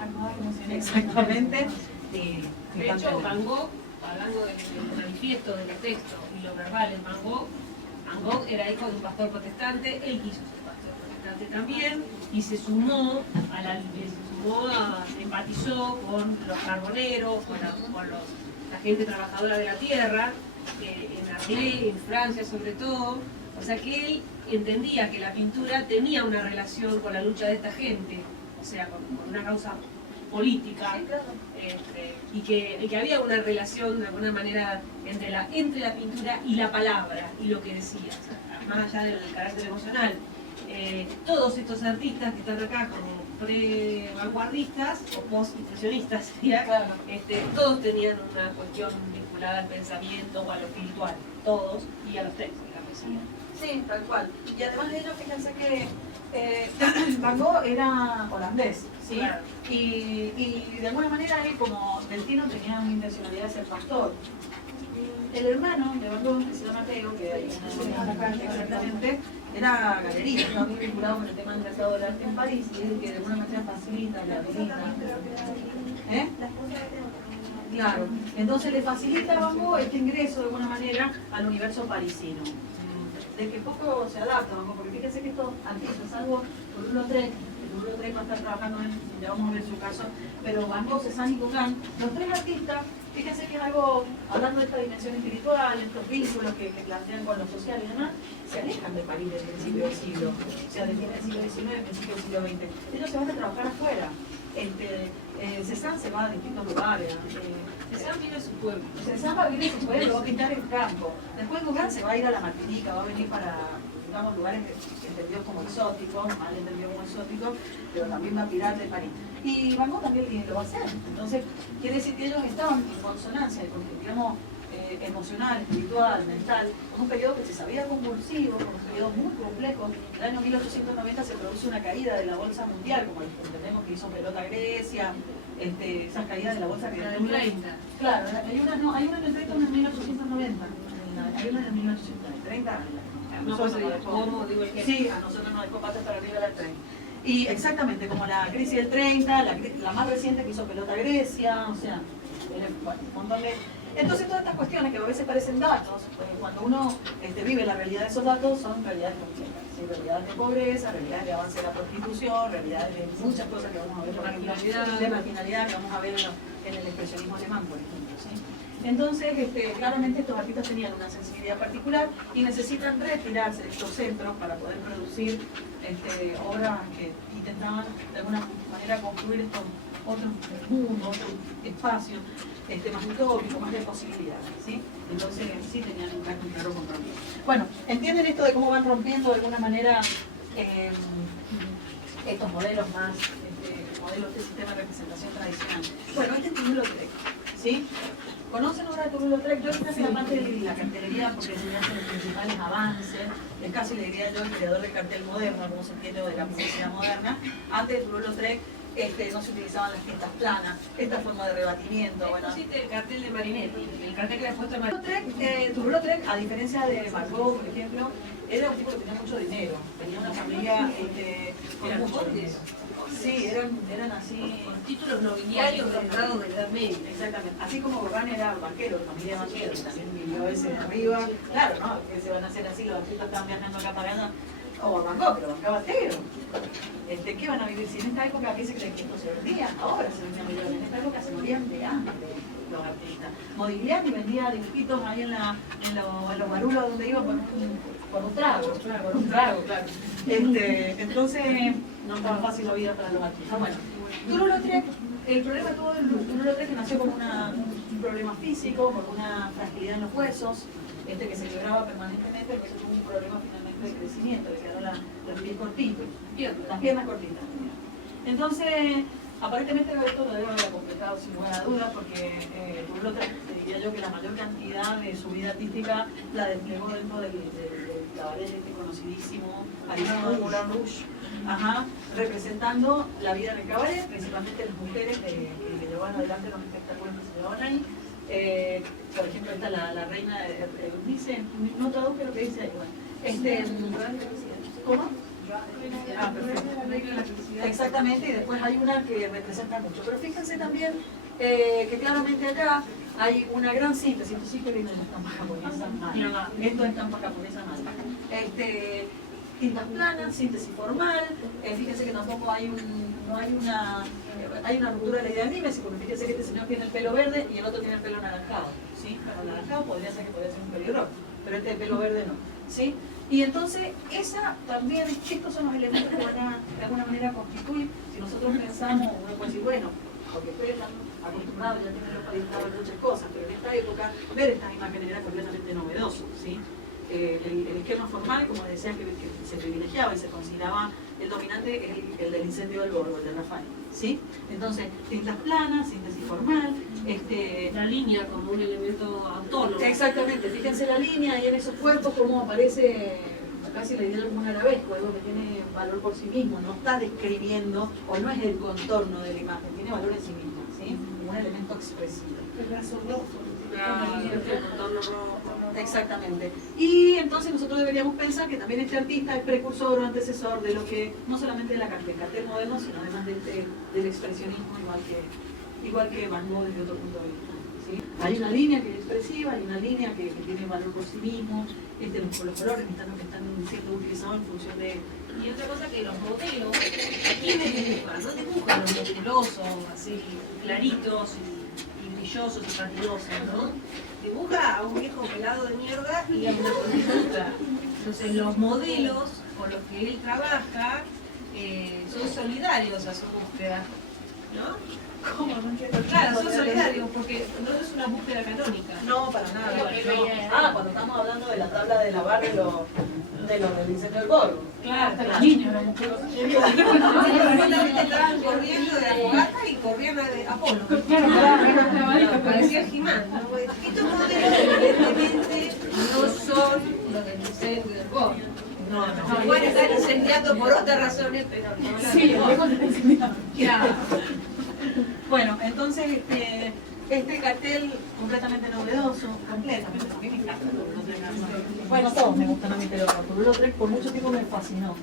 emocional. Exactamente. De hecho, Van Gogh, hablando del manifiesto, del texto y lo verbal en Van Gogh era hijo de un pastor protestante, él quiso ser pastor protestante también, y se sumó empatizó con los carboneros, con la gente trabajadora de la tierra, en Arles, en Francia sobre todo. O sea que él entendía que la pintura tenía una relación con la lucha de esta gente, o sea, con una causa política, y que había una relación de alguna manera entre la pintura y la palabra y lo que decía, o sea, más allá del carácter emocional. Todos estos artistas que están acá como pre-vanguardistas o post-impresionistas, claro. Todos tenían una cuestión vinculada al pensamiento o a lo espiritual, todos, y a los textos, y a la poesía. Sí, tal cual. Y además de ello, fíjense que Van Gogh era holandés, ¿sí? Claro. Y de alguna manera él, como Delfino, tenía una intencionalidad de ser pastor. El hermano de Van Gogh, que se llama Mateo, que hay una acá exactamente, era galería, estaba muy vinculado con el tema del mercado del arte en París, y es el que de alguna manera facilita, le habilita. ¿Eh? Claro, entonces le facilita a Van Gogh este ingreso de alguna manera al universo parisino, de que poco se adapta, Van Gogh, porque fíjense que estos artistas, salvo Toulouse-Lautrec, Toulouse-Lautrec va a estar trabajando en, ya vamos a ver su caso, pero Van Gogh, Cézanne y Gauguin, los tres artistas, fíjense que es algo, hablando de esta dimensión espiritual, estos vínculos que plantean con lo social y demás, se alejan de París desde el principio del siglo, o sea, desde el siglo XIX, principio del siglo XX. Ellos se van a trabajar afuera. Cézanne se va a distintos lugares. Cézanne vive en su pueblo. Cézanne va a vivir en su pueblo, va a pintar el campo. Después Gauguin se va a ir a la Martinica, va a venir para, digamos, lugares entendidos como exóticos, mal entendidos como exóticos, pero también va a pirar de París. Y Van Gogh también lo va a hacer. Entonces, quiere decir que ellos estaban en consonancia, porque, digamos, emocional, espiritual, mental, con un periodo que se sabía convulsivo, con un periodo muy complejo. En el año 1890 se produce una caída de la bolsa mundial, como entendemos que hizo pelota Grecia, esas caídas de la bolsa que La del 30. Claro, hay una en el 30 y una en 1890. Hay una en el 1830. No, pues, ¿cómo? Digo, el que... Sí, a nosotros nos dejó patas para arriba del 30. Y exactamente, como la crisis del 30, la más reciente que hizo pelota Grecia, o sea, bueno, un montón de... Entonces todas estas cuestiones que a veces parecen datos, cuando uno vive la realidad de esos datos, son realidades complejas, ¿sí? Realidades de pobreza, realidades de avance de la prostitución, realidades de muchas cosas que vamos a ver, de marginalidad que vamos a ver en el expresionismo alemán, por ejemplo, ¿sí? Entonces, claramente estos artistas tenían una sensibilidad particular y necesitan retirarse de estos centros para poder producir obras que intentaban de alguna manera construir estos otros mundos, otros espacios más utópicos, más de posibilidades, ¿sí? Entonces sí tenían un claro compromiso. Bueno, ¿entienden esto de cómo van rompiendo de alguna manera estos modelos más, modelos de sistema de representación tradicional? Bueno, este es Toulouse-Lautrec, ¿sí? ¿Conocen obra de Toulouse-Lautrec? Yo estoy en la parte de la cartelería porque se me hacen los principales avances, es casi le diría yo el creador del cartel moderno, como se entiende, o de la publicidad moderna. Antes de Toulouse-Lautrec no se utilizaban las tintas planas, esta forma de rebatimiento. Bueno, pusiste el cartel de Marinetti, el cartel que le has puesto a Marinetti. Toulouse-Lautrec, a diferencia de Van Gogh, por ejemplo, era un tipo que tenía mucho dinero, tenía una familia con mucho dinero. Sí, eran así... Con títulos nobiliarios nombrados de la Edad Media. Exactamente. Así como Gauguin era banquero, familia de banquero, que también vivió ese de arriba. Claro, ¿no? Que se van a hacer así, los artistas estaban viajando acá para allá. O Van Gogh, pero bancaba Tegro. ¿Qué van a vivir? Si en esta época aquí se cree que esto se vendía, ahora se vendían millones, en esta época se morían de hambre los artistas. Modigliani vendía dibujitos ahí en los barulos donde iba por un trago, claro. Entonces no es tan fácil la vida para los artistas. Bueno, Toulouse-Lautrec, el problema tuvo Toulouse-Lautrec que nació con un problema físico, con una fragilidad en los huesos, que se quebraba permanentemente, porque tuvo un problema finalmente de crecimiento, le quedaron los pies cortitos, las piernas cortitas. Entonces, aparentemente esto lo debe haber completado sin lugar a dudas, porque Toulouse-Lautrec, diría yo que la mayor cantidad de su vida artística la desplegó dentro del cabaret conocidísimo, Moulin Rouge, representando la vida en el cabaret, principalmente las mujeres que llevaban adelante los espectáculos que se llevaban ahí. Por ejemplo, está la reina de dice, no traduzco lo que dice ahí, bueno. ¿Cómo? Ah, perfecto. Exactamente, y después hay una que representa mucho. Pero fíjense también que claramente acá hay una gran síntesis. Esto sí que viene de la estampa japonesa. Esto es estampa japonesa más. Tintas planas, síntesis formal. Fíjense que tampoco hay una ruptura de la idea de mímesis, porque fíjense que este señor tiene el pelo verde y el otro tiene el pelo anaranjado, ¿sí? Pero anaranjado podría ser un pelirrojo, pero este pelo verde no, ¿sí? Y entonces, estos son los elementos que van a, de alguna manera, constituir, si nosotros pensamos, uno puede decir, bueno, porque estoy acostumbrado ya a tener los palitrados de muchas cosas, pero en esta época, ver estas imágenes era completamente novedoso, ¿sí? El esquema formal, como decía, que se privilegiaba y se consideraba el dominante, es el del incendio del Borgo, el de Rafael, ¿sí? Entonces, tintas planas, síntesis formal, la línea como un elemento autónomo. Exactamente, fíjense la línea y en esos cuerpos cómo aparece casi la idea de un arabesco, algo que tiene valor por sí mismo, no está describiendo, o no es el contorno de la imagen, tiene valor en sí mismo, ¿sí? Como un elemento expresivo. El brazo rojo. Exactamente. Y entonces nosotros deberíamos pensar que también este artista es precursor o antecesor de lo que, no solamente de la cartel moderno, sino además del expresionismo, igual que Van Gogh desde otro punto de vista. ¿Sí? Hay una línea que es expresiva, hay una línea que tiene valor por sí mismo, los colores que están siendo utilizados en función de... Y otra cosa que los modelos, ¿quiénes dibujan? No dibujan los musculosos, así, claritos y brillosos y fatigosos, ¿no? Dibuja a un viejo pelado de mierda y a una prostituta. Entonces los modelos con los que él trabaja son solidarios a su búsqueda, ¿no? ¿Cómo? No entiendo. Claro, son solidarios porque no es una búsqueda canónica. No, para nada. Lo que veía. Cuando estamos hablando de la tabla de lavar del diseño del borgo. Claro, Hasta los niños eran Justamente estaban corriendo de Afogata y corrían de Apolo. Parecía He-Man, ¿no? Estos modelos evidentemente no son los del diseño del borgo. No. Pueden estar incendiando por otras razones, pero no las Sí, del Borgo. Claro. Bueno, entonces este cartel completamente novedoso, completamente, a mí me encanta. Bueno, todos me gustan a mí, pero Toulouse-Lautrec por mucho tiempo me fascinó.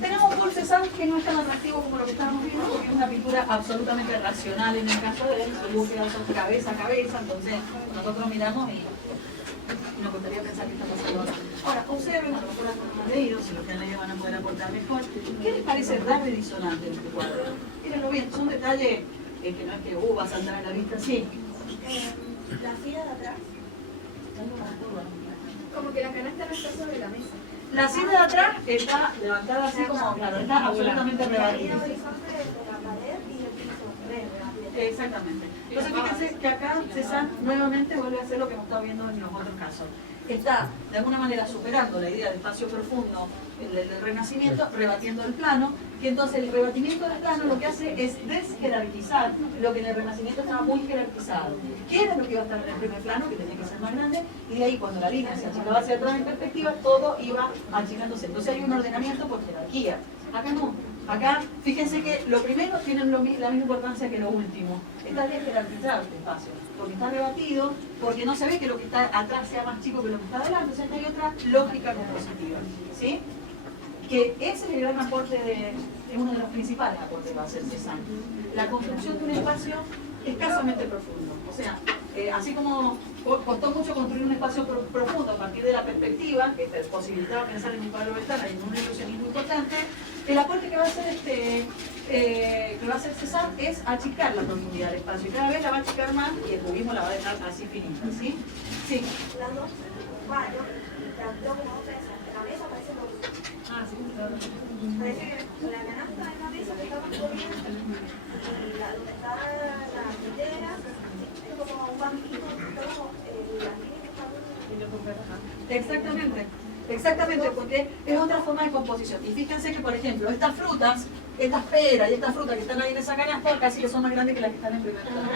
Tenemos un Paul Cézanne que no es tan atractivo como lo que estábamos viendo, porque es una pintura absolutamente racional en el caso de él, su búsqueda son cabeza a cabeza, entonces nosotros miramos y nos gustaría pensar qué está pasando ahora. Ahora, observen, a lo mejor no han leído, si los que han leído van a poder aportar mejor. ¿Qué les parece raro y disonante en este cuadro? Mírenlo bien, son detalles que no es que va a saltar a la vista, sí. La silla de atrás, como que la canasta no está sobre la mesa. La silla de atrás está levantada así como, claro, está absolutamente La rebatida. línea horizonte de la pared y el piso, rebatida. Exactamente. Entonces fíjense que acá Cézanne nuevamente vuelve a hacer lo que hemos estado viendo en los otros casos. Está de alguna manera superando la idea de espacio profundo del Renacimiento, rebatiendo el plano, que entonces el rebatimiento del plano lo que hace es desjerarquizar lo que en el Renacimiento estaba muy jerarquizado. ¿Qué era lo que iba a estar en el primer plano? Que tenía que ser más grande, y de ahí cuando la línea se achicaba hacia atrás en perspectiva, todo iba achicándose. Entonces hay un ordenamiento por jerarquía. Acá no. Acá, fíjense que lo primero tiene la misma importancia que lo último. Está desjerarquizado este espacio, porque está rebatido, porque no se ve que lo que está atrás sea más chico que lo que está adelante, o sea, hay otra lógica compositiva, ¿sí? Que ese es el gran aporte es uno de los principales aportes que va a hacer Cézanne. La construcción de un espacio escasamente profundo. O sea, así como costó mucho construir un espacio profundo a partir de la perspectiva, que posibilitaba pensar en un cuadro ventana y en un ilusionismo importante, el aporte que va a hacer Cézanne es achicar la profundidad del espacio. Y cada vez la va a achicar más y el cubismo la va a dejar así finita, ¿sí? Sí. Las dos, bueno, tanto como pesa, la mesa parece lo mismo. Sí, claro. Parece que la canasta de la mesa que está más corriente y donde está la vidriera es como un banquito, todo la línea que está Exactamente. Exactamente, porque es otra forma de composición. Y fíjense que, por ejemplo, estas frutas, estas peras y estas frutas que están ahí en esa canasta, casi que son más grandes que las que están en primer plano.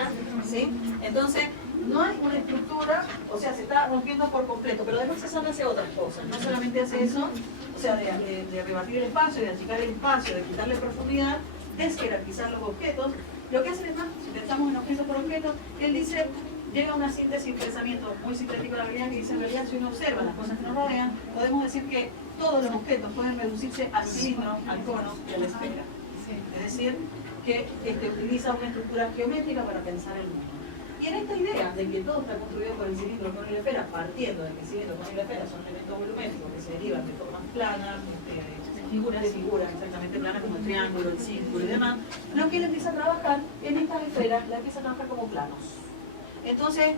¿Sí? Entonces, no hay una estructura, o sea, se está rompiendo por completo, pero después Cézanne hace otras cosas. No solamente hace eso, o sea, de rebatir el espacio, de achicar el espacio, de quitarle profundidad, desjerarquizar los objetos. Lo que hace es más, si pensamos en objeto por objeto, él dice, llega a una síntesis, pensamiento muy sintético de la realidad, que dice, en realidad, si uno observa las cosas que nos rodean, podemos decir que todos los objetos pueden reducirse al cilindro, al cono y a la esfera. Es decir, que utiliza una estructura geométrica para pensar el mundo. Y en esta idea de que todo está construido por el cilindro, cono y la esfera, partiendo de que el cilindro, cono y la esfera son elementos volumétricos que se derivan de formas planas, de figuras exactamente planas como el triángulo, el círculo y demás, lo que él empieza a trabajar en estas esferas, la empieza a trabajar como planos. Entonces,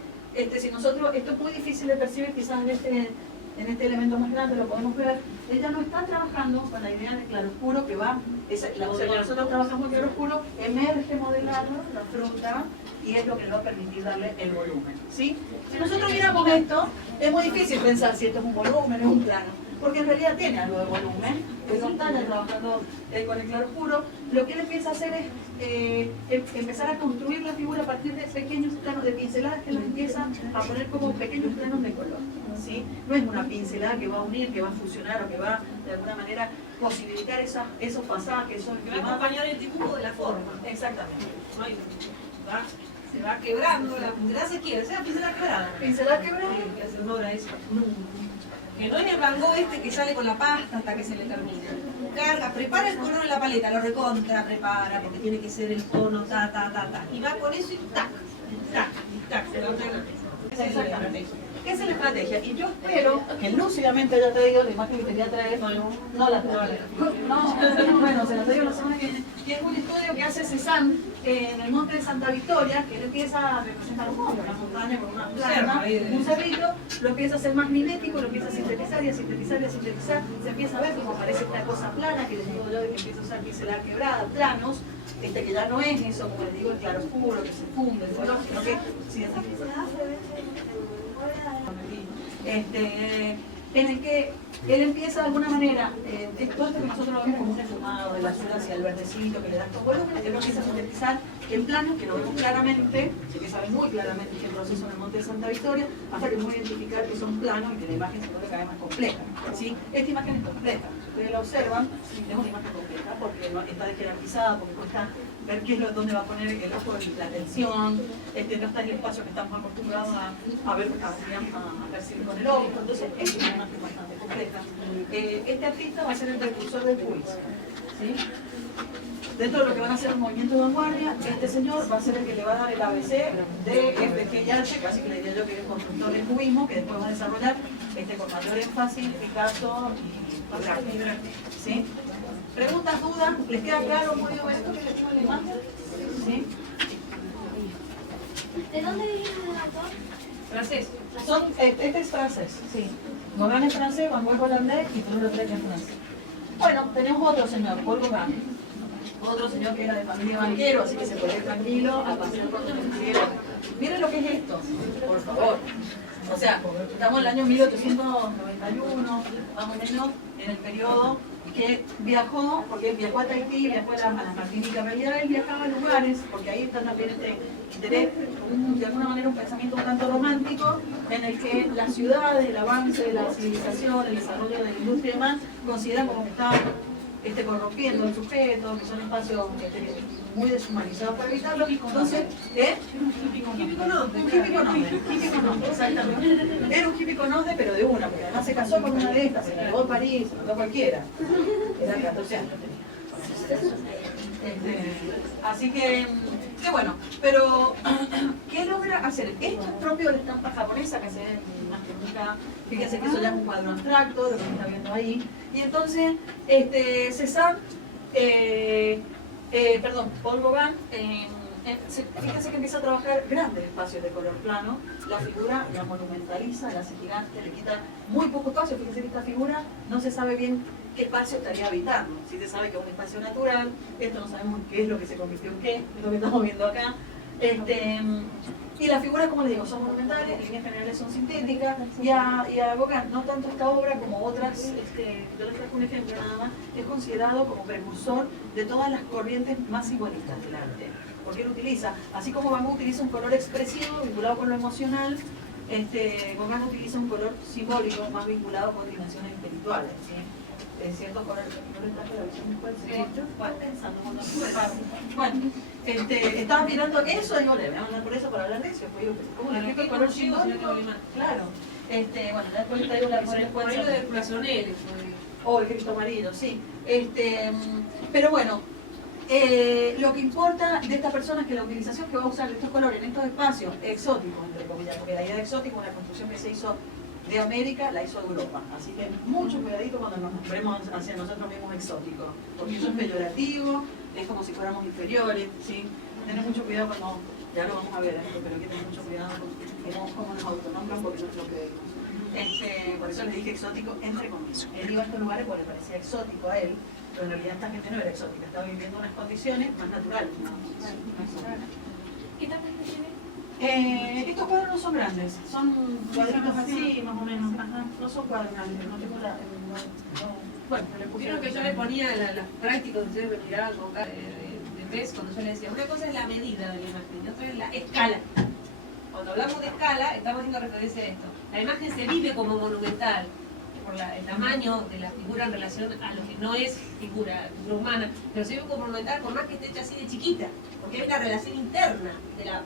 si nosotros, esto es muy difícil de percibir, quizás en este elemento más grande lo podemos ver, ella no está trabajando con la idea de claroscuro que va, o sea, cuando nosotros trabajamos claroscuro, emerge modelando la fruta y es lo que nos va a permitir darle el volumen, ¿sí? Si nosotros miramos esto, es muy difícil pensar si esto es un volumen o un plano. porque en realidad tiene algo de volumen, es montaña trabajando con el claroscuro. Lo que él empieza a hacer es empezar a construir la figura a partir de pequeños planos de pinceladas que él empieza a poner como pequeños planos de color, ¿sí? No es una pincelada que va a unir, que va a fusionar o que va de alguna manera posibilitar esos pasajes, esos Que va a acompañar el dibujo de la forma. exactamente. No hay- se va quebrando, la pincelada se quiebra, esa es la pincelada quebrada. Pincelada quebrada. Que hace honor a eso. Que no es el Van Gogh este que sale con la pasta hasta que se le termina. Carga, prepara el color en la paleta, lo recontra, prepara, porque tiene que ser el tono, ta. Y va con eso y tac, se lo entrega. Exactamente. Esa es la estrategia. Y yo espero que lúcidamente haya traído la imagen que quería traer. No la traigo. No, bueno, se la traigo la semana que viene. Que es un estudio que hace Cézanne en el monte de Santa Victoria, que él empieza a representar un monte, una montaña con una plana, un cerrito, lo empieza a hacer más mimético, lo empieza a sintetizar y a sintetizar y a sintetizar. Se empieza a ver cómo aparece esta cosa plana que les digo yo de que empieza a usar pincelada quebrada, planos, que ya no es eso, como les digo, el claroscuro, que se funde, el color, sino que si Esa pincelada se ve en el que él empieza de alguna manera, todo esto que nosotros lo vemos como un esfumado de la azul hacia el verdecito que le da estos volúmenes, él lo empieza a sintetizar en planos que lo vemos claramente, se empieza a ver muy claramente que el proceso en el monte de Santa Victoria, hasta que podemos identificar que son planos y que la imagen se vuelve cada vez más compleja, ¿sí? Esta imagen es compleja, ustedes la observan, es una imagen compleja porque no, está desjerarquizada, porque cuesta ver qué es dónde va a poner el ojo de la atención, no está en el espacio que estamos acostumbrados a ver, a percibir con el ojo, entonces es una imagen bastante compleja. Este artista va a ser el precursor del cubismo, ¿sí? Dentro de lo que van a ser los movimientos de vanguardia, este señor va a ser el que le va a dar el ABC de F.G. Yalche, casi que le diría yo que es el constructor del cubismo, que después va a desarrollar con mayor énfasis Picasso y Braque, ¿sí? ¿Preguntas, dudas? ¿Les queda claro muy bien esto que les digo en la imagen? ¿Sí? ¿De dónde viene el autor? Francés. Este es francés, sí. Gauguin es francés, Van Gogh es holandés y Toulouse Lautrec es francés. Bueno, tenemos otro señor, Paul Gauguin. Otro señor que era de familia banquero, así que se puede ir tranquilo a pasear por donde quiera. Miren lo que es esto, por favor. O sea, estamos en el año 1891, más o menos, en el periodo que viajó, porque viajó a Tahití, viajó a las Martinicas, en realidad él viajaba a lugares, porque ahí está también este interés, de alguna manera un pensamiento un tanto romántico, en el que las ciudades, el avance de la civilización, el desarrollo de la industria y demás, consideran como que está corrompiendo el sujeto, que son espacios muy deshumanizados para evitarlo. Entonces, Un hippie con un exactamente. Era un hippie con once, pero de una, porque además se casó con una de estas, se la llevó a París, se mandó a cualquiera. Era 14 años tenía. Así que bueno, pero ¿qué logra hacer? Esto es propio de la estampa japonesa que se ve más que nunca. Fíjense que eso ya es un cuadro abstracto, lo que se está viendo ahí. Y entonces, Cézanne, Paul Gauguin, fíjense que empieza a trabajar grandes espacios de color plano. La figura la monumentaliza, la hace gigante, le quita muy poco espacio. Fíjense que esta figura no se sabe bien qué espacio estaría habitando. Si se sabe que es un espacio natural, esto no sabemos qué es lo que se convirtió en qué, es lo que estamos viendo acá. Y las figuras, como les digo, son monumentales, en líneas generales son sintéticas, y a Gauguin, no tanto esta obra como otras, yo les traigo un ejemplo nada más, es considerado como precursor de todas las corrientes más simbolistas del arte, porque él utiliza, así como Van Gogh utiliza un color expresivo vinculado con lo emocional, Gauguin utiliza un color simbólico más vinculado con dimensiones espirituales, ¿sí? Ciertos colores, no les traje la visión después, pensando cuando bueno, estaba mirando eso y digo, le voy a mandar por eso para hablar de eso, pues digo, ¿cómo le explico el color simbólico? Claro, bueno, después le traigo la Amarillo de Corazonel. o el Cristo amarillo, sí. Pero bueno, lo que importa de esta persona es que la utilización que va a usar de estos colores en estos espacios exóticos, entre comillas, porque la idea de exótico es una construcción que se hizo de América, la hizo Europa. Así que mucho cuidadito cuando nos vemos hacia nosotros mismos exóticos, porque eso es peyorativo, es como si fuéramos inferiores, ¿sí? Tener mucho cuidado cuando, ya lo vamos a ver, pero hay que tener mucho cuidado con cómo nos autonombran porque no es lo que creemos. Por eso les dije exótico entre comillas. Él iba a estos lugares porque le parecía exótico a él, pero en realidad esta gente no era exótica, estaba viviendo unas condiciones más naturales. ¿Qué tamaño tiene? Estos cuadros no son grandes, son cuadritos así, más o menos. Ajá. No son cuadros grandes, no tengo Bueno, le Vieron que yo le ponía las prácticas, ustedes me miraban con cara de pez cuando yo le decía, una cosa es la medida de la imagen y otra es la escala. Cuando hablamos de escala, estamos haciendo referencia a esto. La imagen se vive como monumental por el tamaño de la figura en relación a lo que no es figura humana, pero se vive como monumental por más que esté hecha así de chiquita, porque hay una relación interna de la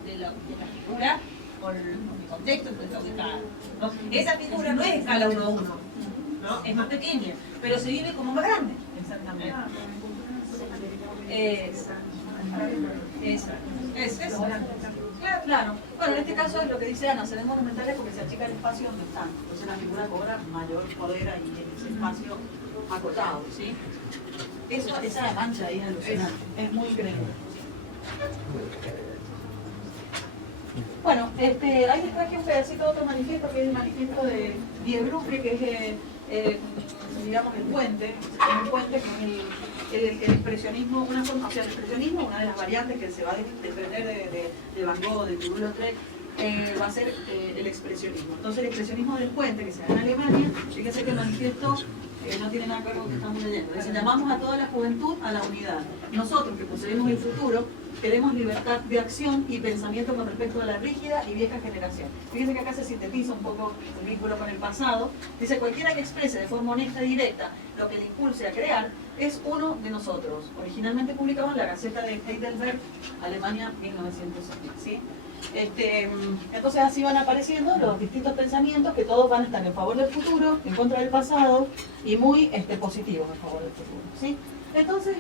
figura con el contexto en que está ubicada, ¿no? Esa figura no es escala 1 a 1, ¿no? Es más pequeña, pero se vive como más grande. exactamente. Eso. Claro. Bueno, en este caso es lo que dice Ana, se ven monumentales porque se achica el espacio donde están. Entonces la figura cobra mayor poder ahí en ese espacio acotado, ¿sí? Esa mancha ahí es alucinante, es muy increíble. Bueno, ahí les traje un pedacito de otro manifiesto, que es el manifiesto de Diebruque, que es, digamos, el puente que es el expresionismo, una forma, o sea, el expresionismo, una de las variantes que se va a desprender de Van Gogh, de Toulouse-Lautrec, va a ser el expresionismo. Entonces el expresionismo del puente, que se da en Alemania, fíjense que el manifiesto no tiene nada que ver con lo que estamos leyendo. Dice, llamamos a toda la juventud a la unidad. Nosotros, que poseemos el futuro, queremos libertad de acción y pensamiento con respecto a la rígida y vieja generación. Fíjense que acá se sintetiza un poco el vínculo con el pasado. Dice, cualquiera que exprese de forma honesta y directa lo que le impulse a crear es uno de nosotros. Originalmente publicado en la Gaceta de Heidelberg, Alemania, 1960. ¿Sí? Entonces así van apareciendo los distintos pensamientos que todos van a estar en favor del futuro, en contra del pasado y muy positivos en favor del futuro. ¿Sí? Entonces,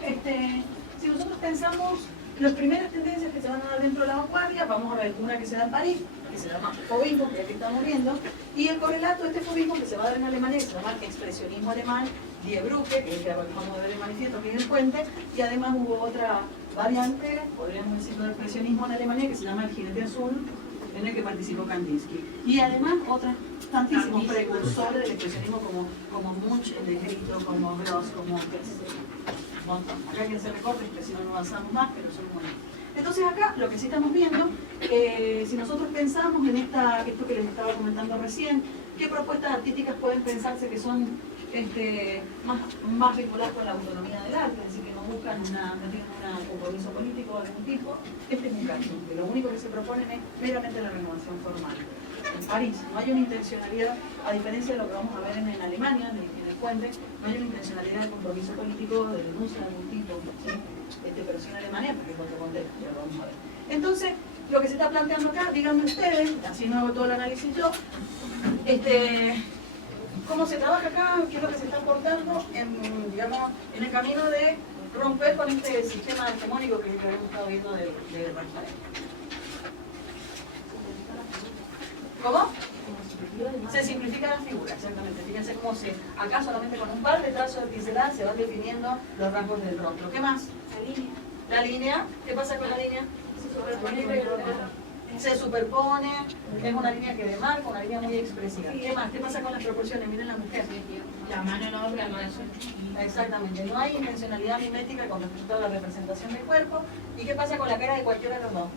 si nosotros pensamos las primeras tendencias que se van a dar dentro de la vanguardia, vamos a ver una que se da en París, que se llama fauvismo, que es el que estamos viendo, y el correlato de este fauvismo que se va a dar en Alemania, que se llama expresionismo alemán, Die Brücke, que es el que acabamos de ver el manifiesto, que es el puente, y además hubo otra variante, podríamos decirlo, de expresionismo en Alemania, que se llama el jinete azul, en el que participó Kandinsky. Y además otros tantísimos precursores del expresionismo como Munch, el de Grito, como Gross, como montón. Acá hay que hacer recortes, que si no avanzamos más, pero son buenos. Entonces acá lo que sí estamos viendo, si nosotros pensamos en esto que les estaba comentando recién, qué propuestas artísticas pueden pensarse que son más vinculadas con la autonomía del arte, es decir, que no buscan no tienen un compromiso político de algún tipo. Este es un caso, que lo único que se proponen es meramente la renovación formal. En París no hay una intencionalidad, a diferencia de lo que vamos a ver en Alemania, en el puente, no hay una intencionalidad de compromiso político, de denuncia de algún tipo, ¿sí? Pero sí en Alemania, porque es otro contexto, ya lo vamos a ver. Entonces, lo que se está planteando acá, díganme ustedes, así no hago todo el análisis yo, cómo se trabaja acá, qué es lo que se está aportando en el camino de romper con este sistema hegemónico que hemos estado viendo de Rafael. ¿Cómo? Se simplifica la figura, exactamente. Fíjense cómo acá solamente con un par de trazos de pincelada se van definiendo los rasgos del rostro. ¿Qué más? La línea. La línea, ¿qué pasa con la línea? Se superpone, es una línea que demarca, una línea muy expresiva. ¿Qué más? ¿Qué pasa con las proporciones? Miren la mujer. La mano no obra, no es. Exactamente, no hay intencionalidad mimética con respecto a la representación del cuerpo. ¿Y qué pasa con la cara de cualquiera de los dos?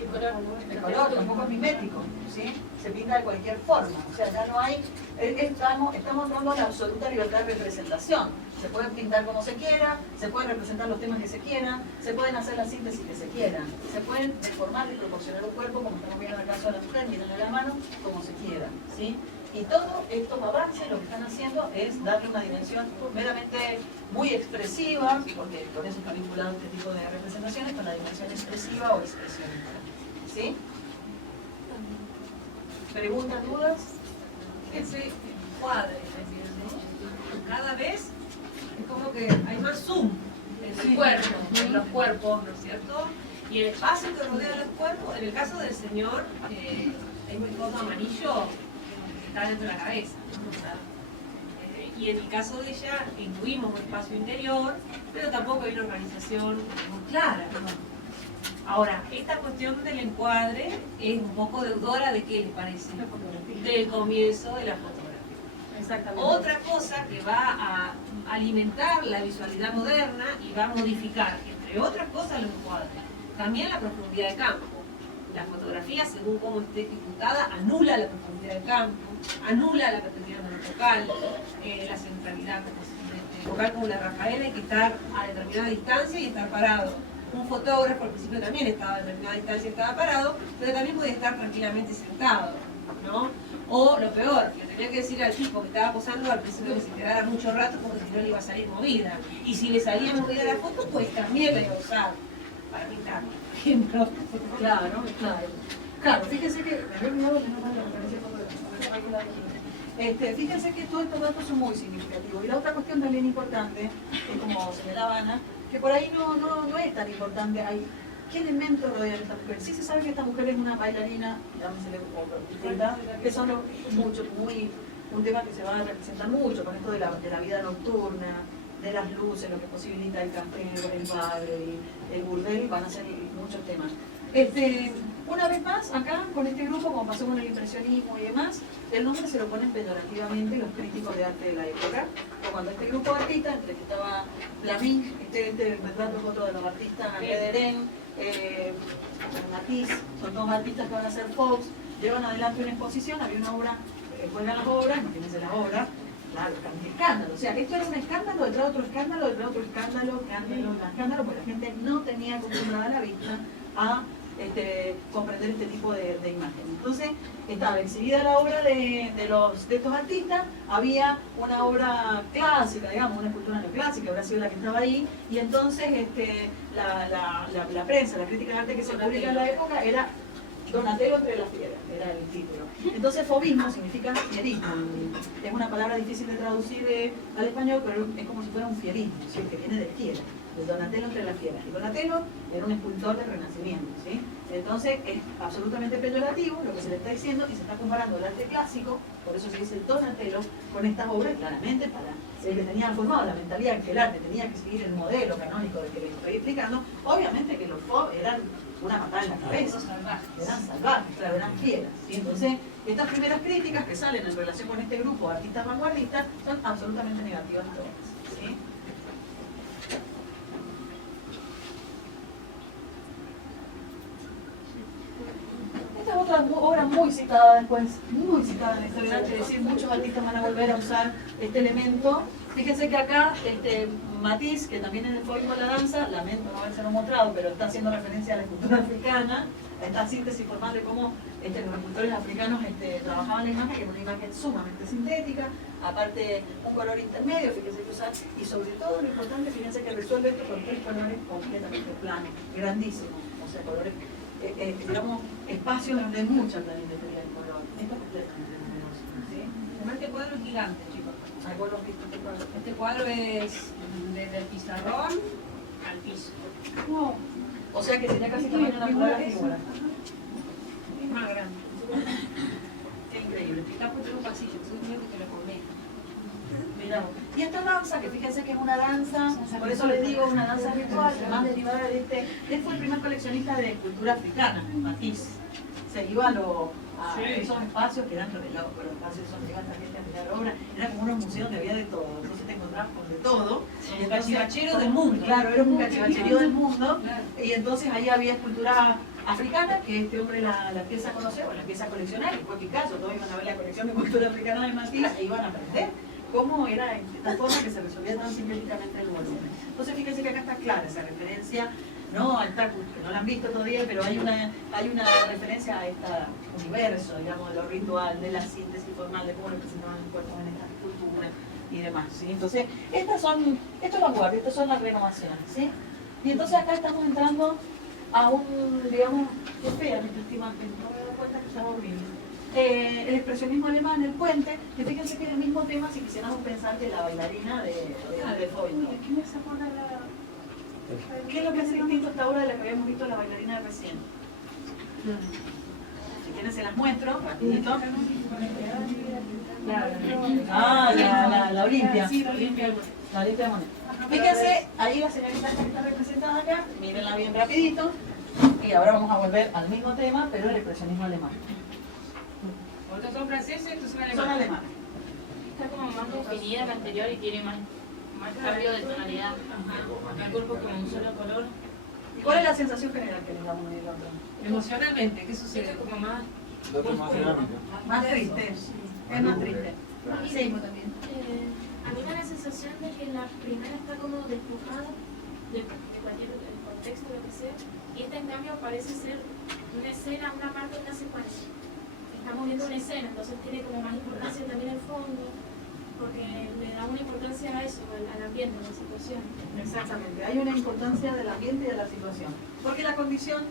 El color tampoco es mimético, ¿sí? Se pinta de cualquier forma, o sea, ya no hay, estamos dando la absoluta libertad de representación. Se puede pintar como se quiera, se pueden representar los temas que se quieran, se pueden hacer la síntesis que se quieran, se pueden deformar y proporcionar un cuerpo, como estamos viendo en el caso de la mujer, miren la mano, como se quiera, ¿sí? Y todo estos avances lo que están haciendo es darle una dimensión meramente muy expresiva, porque con eso está vinculado este tipo de representaciones, con la dimensión expresiva o expresionista. ¿Sí? ¿Preguntas, dudas? Ese cuadre, cada vez es como que hay más zoom en el cuerpo, en los cuerpos, ¿no es cierto? Y el espacio que rodea los cuerpos, en el caso del señor, hay un fondo amarillo que está dentro de la cabeza, ¿no? Y en el caso de ella, incluimos un espacio interior, pero tampoco hay una organización muy clara, ¿no? Ahora, esta cuestión del encuadre es un poco deudora de qué les parece, del comienzo de la fotografía. Exactamente. Otra cosa que va a alimentar la visualidad moderna y va a modificar, entre otras cosas, los encuadres. También la profundidad de campo. la fotografía, según cómo esté ejecutada, anula la profundidad del campo, anula la perspectiva monofocal, la centralidad focal como la Rafaela, hay que estar a determinada distancia y estar parado. Un fotógrafo al principio también estaba a determinada distancia y estaba parado, pero también podía estar tranquilamente sentado, ¿no? O lo peor, le tenía que decir al tipo que estaba posando al principio que se quedara mucho rato porque si no le iba a salir movida. Y si le salía movida la foto, pues también la iba a usar para pintar, por ejemplo. Claro, claro. Claro, fíjense que me había olvidado que no me la referencia. Fíjense que todos estos datos son muy significativos. Y la otra cuestión también importante, es como señalaba Ana, que por ahí no es tan importante. ¿Qué elementos rodean a esta mujer? Sí se sabe que esta mujer es una bailarina, que son un tema que se va a representar mucho con esto de la vida nocturna, de las luces, lo que posibilita el café, el padre, el burdel, van a ser muchos temas. Una vez más, acá, con este grupo, como pasó con el impresionismo y demás, el nombre se lo ponen peyorativamente los críticos de arte de la época. O cuando este grupo de artistas, entre que estaba Blamín, este retrato es otro de los artistas, André Deren, Matisse, son dos artistas que van a hacer Fox, llevan adelante una exposición, había una obra, juegan las obras, imagínense las obras, claro, escándalo. O sea, esto era un escándalo, detrás de otro escándalo, detrás de otro escándalo, porque la gente no tenía acostumbrada la vista a comprender este tipo de imágenes. Entonces, estaba exhibida la obra de estos artistas, había una obra clásica, digamos, una escultura neoclásica, habrá sido la que estaba ahí, y entonces la prensa, la crítica de arte que se publica en la época era Donatello entre las piedras, era el título. Entonces, fobismo significa fierismo. Es una palabra difícil de traducir al español, pero es como si fuera un fierismo, ¿sí? Que viene de fiera. Donatello entre las fieras. Y Donatello era un escultor del Renacimiento, ¿sí? Entonces es absolutamente peyorativo lo que se le está diciendo y se está comparando el arte clásico, por eso se dice el Donatello, con estas obras claramente para el que tenía formado la mentalidad que el arte tenía que seguir el modelo canónico del que les estoy explicando. Obviamente que los FOB eran una patada en la cabeza, eran salvajes, claro, eran fieras, ¿sí? Entonces estas primeras críticas que salen en relación con este grupo de artistas vanguardistas son absolutamente negativas todas, ¿sí? Esta es otra obra muy citada después, muy citada en la historia del arte, es decir, muchos artistas van a volver a usar este elemento. Fíjense que acá Matisse, que también en el fóbico de la danza, lamento no habérselo mostrado, pero está haciendo referencia a la escultura africana, esta síntesis formal de cómo los escultores africanos trabajaban la imagen, que era una imagen sumamente sintética, aparte un color intermedio, fíjense que usar, y sobre todo lo importante, fíjense que resuelve esto con 3 colores completamente planos, grandísimos, o sea, colores, digamos, espacios donde hay mucha planimetría del color. Esto es completamente luminoso, ¿sí? Este cuadro es gigante, chicos. Este cuadro es desde el pizarrón al piso. no. O sea que sería casi tamaño natural la figura. Es más grande. Qué increíble. Está puesto en un pasillo, soy miedo que te lo comé. Mirá. Y esta danza, que fíjense que es una danza, por eso les digo, una danza ritual, más derivada de él fue el primer coleccionista de escultura africana, Matisse. Se iba a esos espacios que eran re locos, los espacios son que iban también a mirar obras, era como unos museos donde había de todo, entonces te encontrabas con de todo. El cachivachero del mundo. Claro, era un cachivacherío del mundo, y entonces ahí había escultura africana, que este hombre la empieza a conocer, o la empieza a coleccionar, y fue Picasso, todos iban a ver la colección de cultura africana de Matisse e iban a aprender cómo era esta forma que se resolvía tan sintéticamente el volumen. Entonces fíjense que acá está clara esa referencia, no al Takus, que no la han visto todavía, pero hay una referencia a este universo, digamos, de lo ritual, de la síntesis formal, de cómo representaban los cuerpos en estas culturas y demás, ¿sí? Entonces, esto es vanguardia, estas son las renovaciones, ¿sí? Y entonces acá estamos entrando a un, digamos, qué fea esta imagen, no me doy cuenta que estaba horrible. El expresionismo alemán, el puente, que fíjense que es el mismo tema si quisiéramos pensar que la bailarina de Foyt. ¿Qué me hace acordar la...? ¿Qué es lo que hace distinto esta obra de la que habíamos visto la bailarina de recién? Si quieren se las muestro, rapidito. La Olimpia. Sí, la Olimpia. La Olimpia de Monet. Fíjense, ahí la señorita que está representada acá, mírenla bien rapidito. Y ahora vamos a volver al mismo tema, pero el expresionismo alemán. Otros son franceses, estos son alemanes. Son alemanes. Está como más definida que anterior y tiene más cambio de tonalidad. Acá el cuerpo es como un solo color. ¿Y cuál es la sensación general que les da uno y el otro? Emocionalmente, ¿qué sucede? Como más El otro más dinámico. Más triste. Es más triste. Claro. Sí, vos también. a mí me da la sensación de que la primera está como despojada de cualquier contexto, lo que sea, y esta en cambio parece ser una escena, una parte de una secuencia. Estamos viendo una escena, entonces tiene como más importancia también el fondo, porque le da una importancia a eso, al ambiente, a la situación. Exactamente, hay una importancia del ambiente y de la situación. Porque la condición,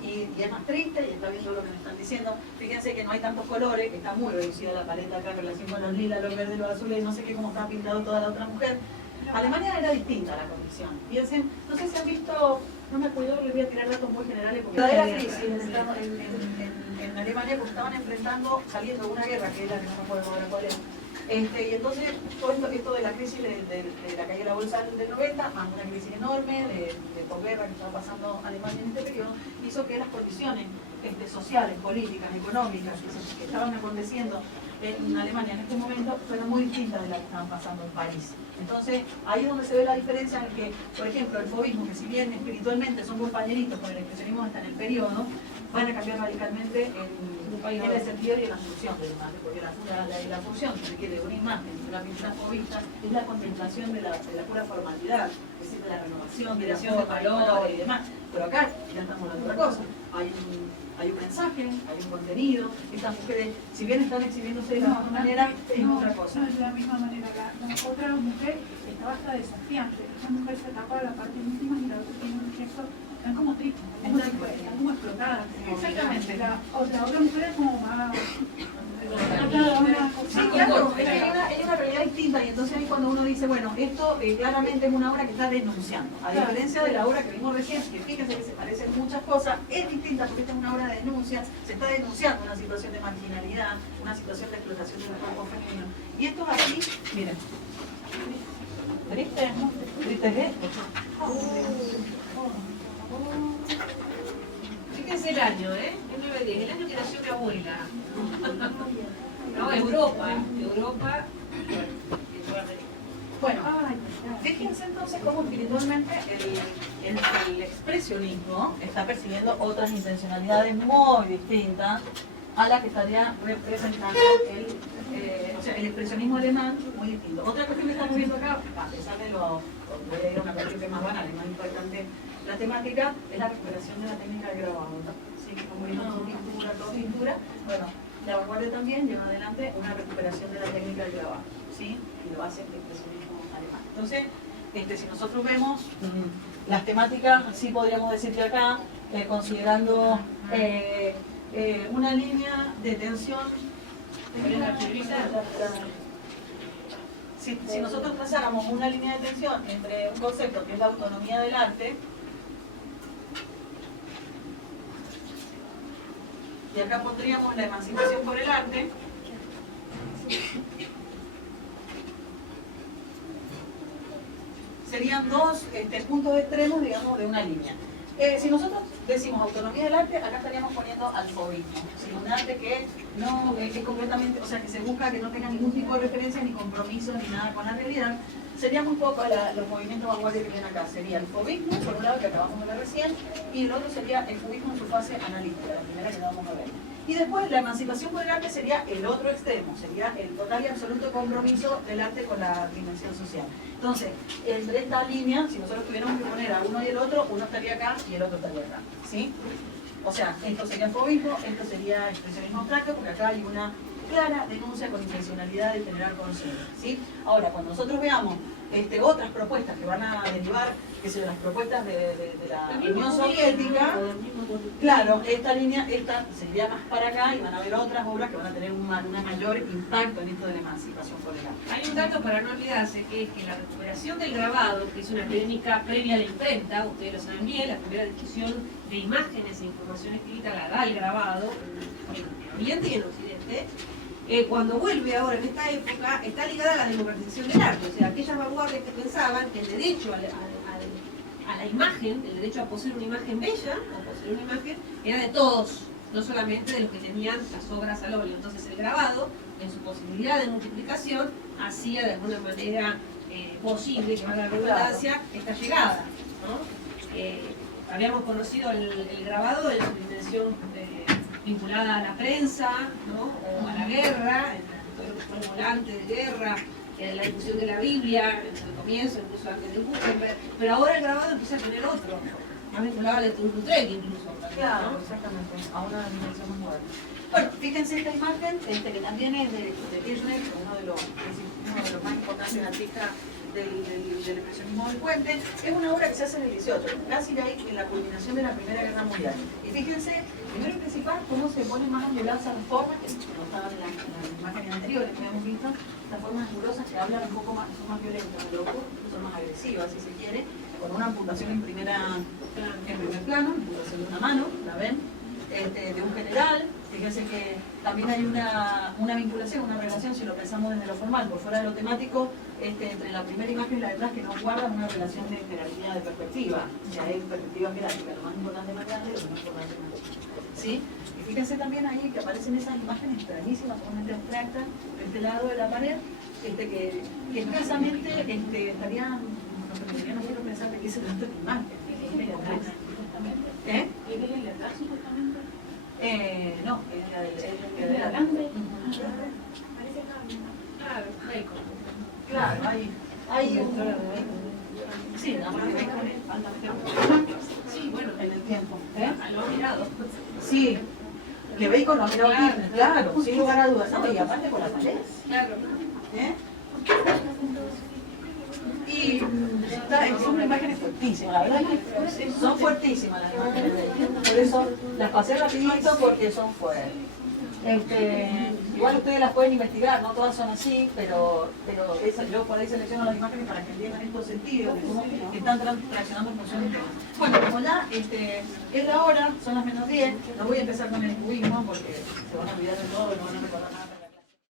y es más triste, y está viendo lo que me están diciendo, fíjense que no hay tantos colores, que está muy reducida la paleta acá en relación con los lilas, los verdes, los azules, no sé qué, cómo está pintado toda la otra mujer. Alemania era distinta la condición. Piensen, no sé si han visto, no me acuerdo, les voy a tirar datos muy generales, porque la crisis en Alemania, porque estaban enfrentando, saliendo de una guerra, que es la que no me acuerdo ahora cuál es. Y entonces, todo esto de la crisis de la caída de la bolsa del 90, más una crisis enorme de posguerra que estaba pasando Alemania en este periodo, hizo que las condiciones sociales, políticas, económicas que estaban aconteciendo en Alemania en este momento fueron muy distintas de las que estaban pasando en París. Entonces, ahí es donde se ve la diferencia en que, por ejemplo, el fauvismo, que si bien espiritualmente son compañeritos con el expresionismo hasta en el periodo, van a cambiar radicalmente en el sentido y en la función de la imagen, porque la función que requiere de una imagen, de una pintura fauvista, es la contemplación de la pura formalidad, es decir, de la renovación, de la forma, valores y demás. Pero acá ya estamos hablando de otra cosa. Hay un mensaje, hay un contenido. Estas mujeres, si bien están exhibiéndose de la misma manera, es otra cosa. No es de la misma manera. La otra mujer estaba hasta desafiante. Esa mujer se tapa la parte íntima y la otra tiene un gesto, están como tristes, están como explotadas. Exactamente. La otra mujer es como más... Sí, claro, es que hay una realidad distinta y entonces ahí cuando uno dice, bueno, esto claramente es una obra que está denunciando, a diferencia de la obra que vimos recién, que fíjense que se parecen muchas cosas, es distinta porque esta es una obra de denuncia, se está denunciando una situación de marginalidad, una situación de explotación del cuerpo femenino. Y esto es así, miren, triste, ¿no? Triste es esto. Fíjense el año, ¿eh? Es 910, el año que nació mi abuela. No, Europa. Bueno, fíjense entonces cómo espiritualmente el expresionismo está percibiendo otras intencionalidades muy distintas a las que estaría representando el expresionismo alemán, muy distinto. Otra cuestión que estamos viendo acá, a pesar de voy a ir a una cuestión que es más banal, es más importante, la temática es la recuperación de la técnica de grabado, ¿no? Sí, como vimos, pintura, todo pintura, bueno, la vanguardia también lleva adelante una recuperación de la técnica del grabado, ¿sí? Y lo hace el expresionismo alemán. Entonces, si nosotros vemos las temáticas, sí podríamos decir que acá, considerando una línea de tensión, si nosotros trazáramos una línea de tensión entre un concepto que es la autonomía del arte, y acá pondríamos la emancipación por el arte, serían dos puntos extremos, digamos, de una línea. Si nosotros decimos autonomía del arte, acá estaríamos poniendo al fauvismo, ¿sí? Un arte que no es completamente, o sea, que se busca que no tenga ningún tipo de referencia ni compromiso ni nada con la realidad. Sería muy poco los movimientos vanguardia que vienen acá. Sería el fauvismo, por un lado, que acabamos de ver recién, y el otro sería el fauvismo en su fase analítica, la primera que vamos a ver. Y después la emancipación por el arte sería el otro extremo, sería el total y absoluto compromiso del arte con la dimensión social. Entonces, entre esta línea, si nosotros tuviéramos que poner a uno y el otro, uno estaría acá y el otro estaría acá, ¿sí? O sea, esto sería fauvismo, esto sería expresionismo abstracto, porque acá hay una clara denuncia con intencionalidad de generar conciencia, ¿sí? Ahora, cuando nosotros veamos otras propuestas que van a derivar, que son las propuestas de la Unión Soviética, claro, esta línea, sería más para acá y van a haber otras obras que van a tener un mayor impacto en esto de la emancipación por el arte. Hay un dato para no olvidarse, que es que la recuperación del grabado, que es una técnica previa a la imprenta, ustedes lo saben bien, la primera difusión de imágenes e información escrita la da el grabado, en Oriente y en Occidente. Cuando vuelve ahora en esta época, está ligada a la democratización del arte, o sea, aquellas vanguardias que pensaban que el derecho a la imagen, el derecho a poseer una imagen bella, o poseer una imagen, era de todos, no solamente de los que tenían las obras al óleo. Entonces el grabado, en su posibilidad de multiplicación, hacía de alguna manera posible, que valga la redundancia, esta llegada, ¿no? habíamos conocido el grabado en su dimensión vinculada a la prensa, ¿no? O a la guerra, todo lo que fue el volante de guerra, la difusión de la Biblia, en el comienzo, incluso antes de Gutenberg, pero ahora el grabado empieza a tener otro, más vinculado al Turbutrek incluso. Claro, ¿no? exactamente, a una dimensión más moderna. Bueno, fíjense esta imagen, que también es de Kirchner, uno de los más importantes artistas del expresionismo del puente. Es una obra que se hace en el 18, casi ahí en la culminación de la Primera Guerra Mundial. Y fíjense, primero y principal, cómo se ponen más angulosas las formas, que no estaban en las imágenes anteriores que habíamos visto, las formas angulosas que hablan un poco más, son más violentas, son más agresivas, si se quiere, con una amputación en primer plano, amputación de una mano, ¿la ven? De un general. Fíjense que también hay una vinculación, una relación, si lo pensamos desde lo formal, por fuera de lo temático, entre la primera imagen y la detrás, que no guardan una relación de jerarquía de perspectiva. Ya hay perspectiva jerárquica, lo más importante más grande y lo más importante más chico. ¿Sí? Y fíjense también ahí que aparecen esas imágenes extrañísimas, sumamente abstractas, de este lado de la pared, que escasamente estarían, nos permitirían nosotros pensar de qué se trata esta imagen. ¿Eh? ¿Y es el de atrás, supuestamente? No, es de la grande. Parece cambio. Claro, bacon. Claro, hay un... Sí, nada más altamente Sí, bueno, en el tiempo. lo he mirado. Sí, que Bacon lo ha mirado Kirchner, claro, sin lugar a dudas. No, y aparte por la pared. Claro. ¿Eh? Y son imágenes fuertísimas, la verdad que son fuertísimas las imágenes de él. Por eso las pasé rapidito porque son fuertes. Igual ustedes las pueden investigar, no todas son así, pero yo por ahí selecciono las imágenes para que entiendan estos sentidos, de cómo están reaccionando en función de todo. Bueno, como ya es la hora, son las -10, no voy a empezar con el cubismo porque se van a olvidar de todo y no van a recordar nada.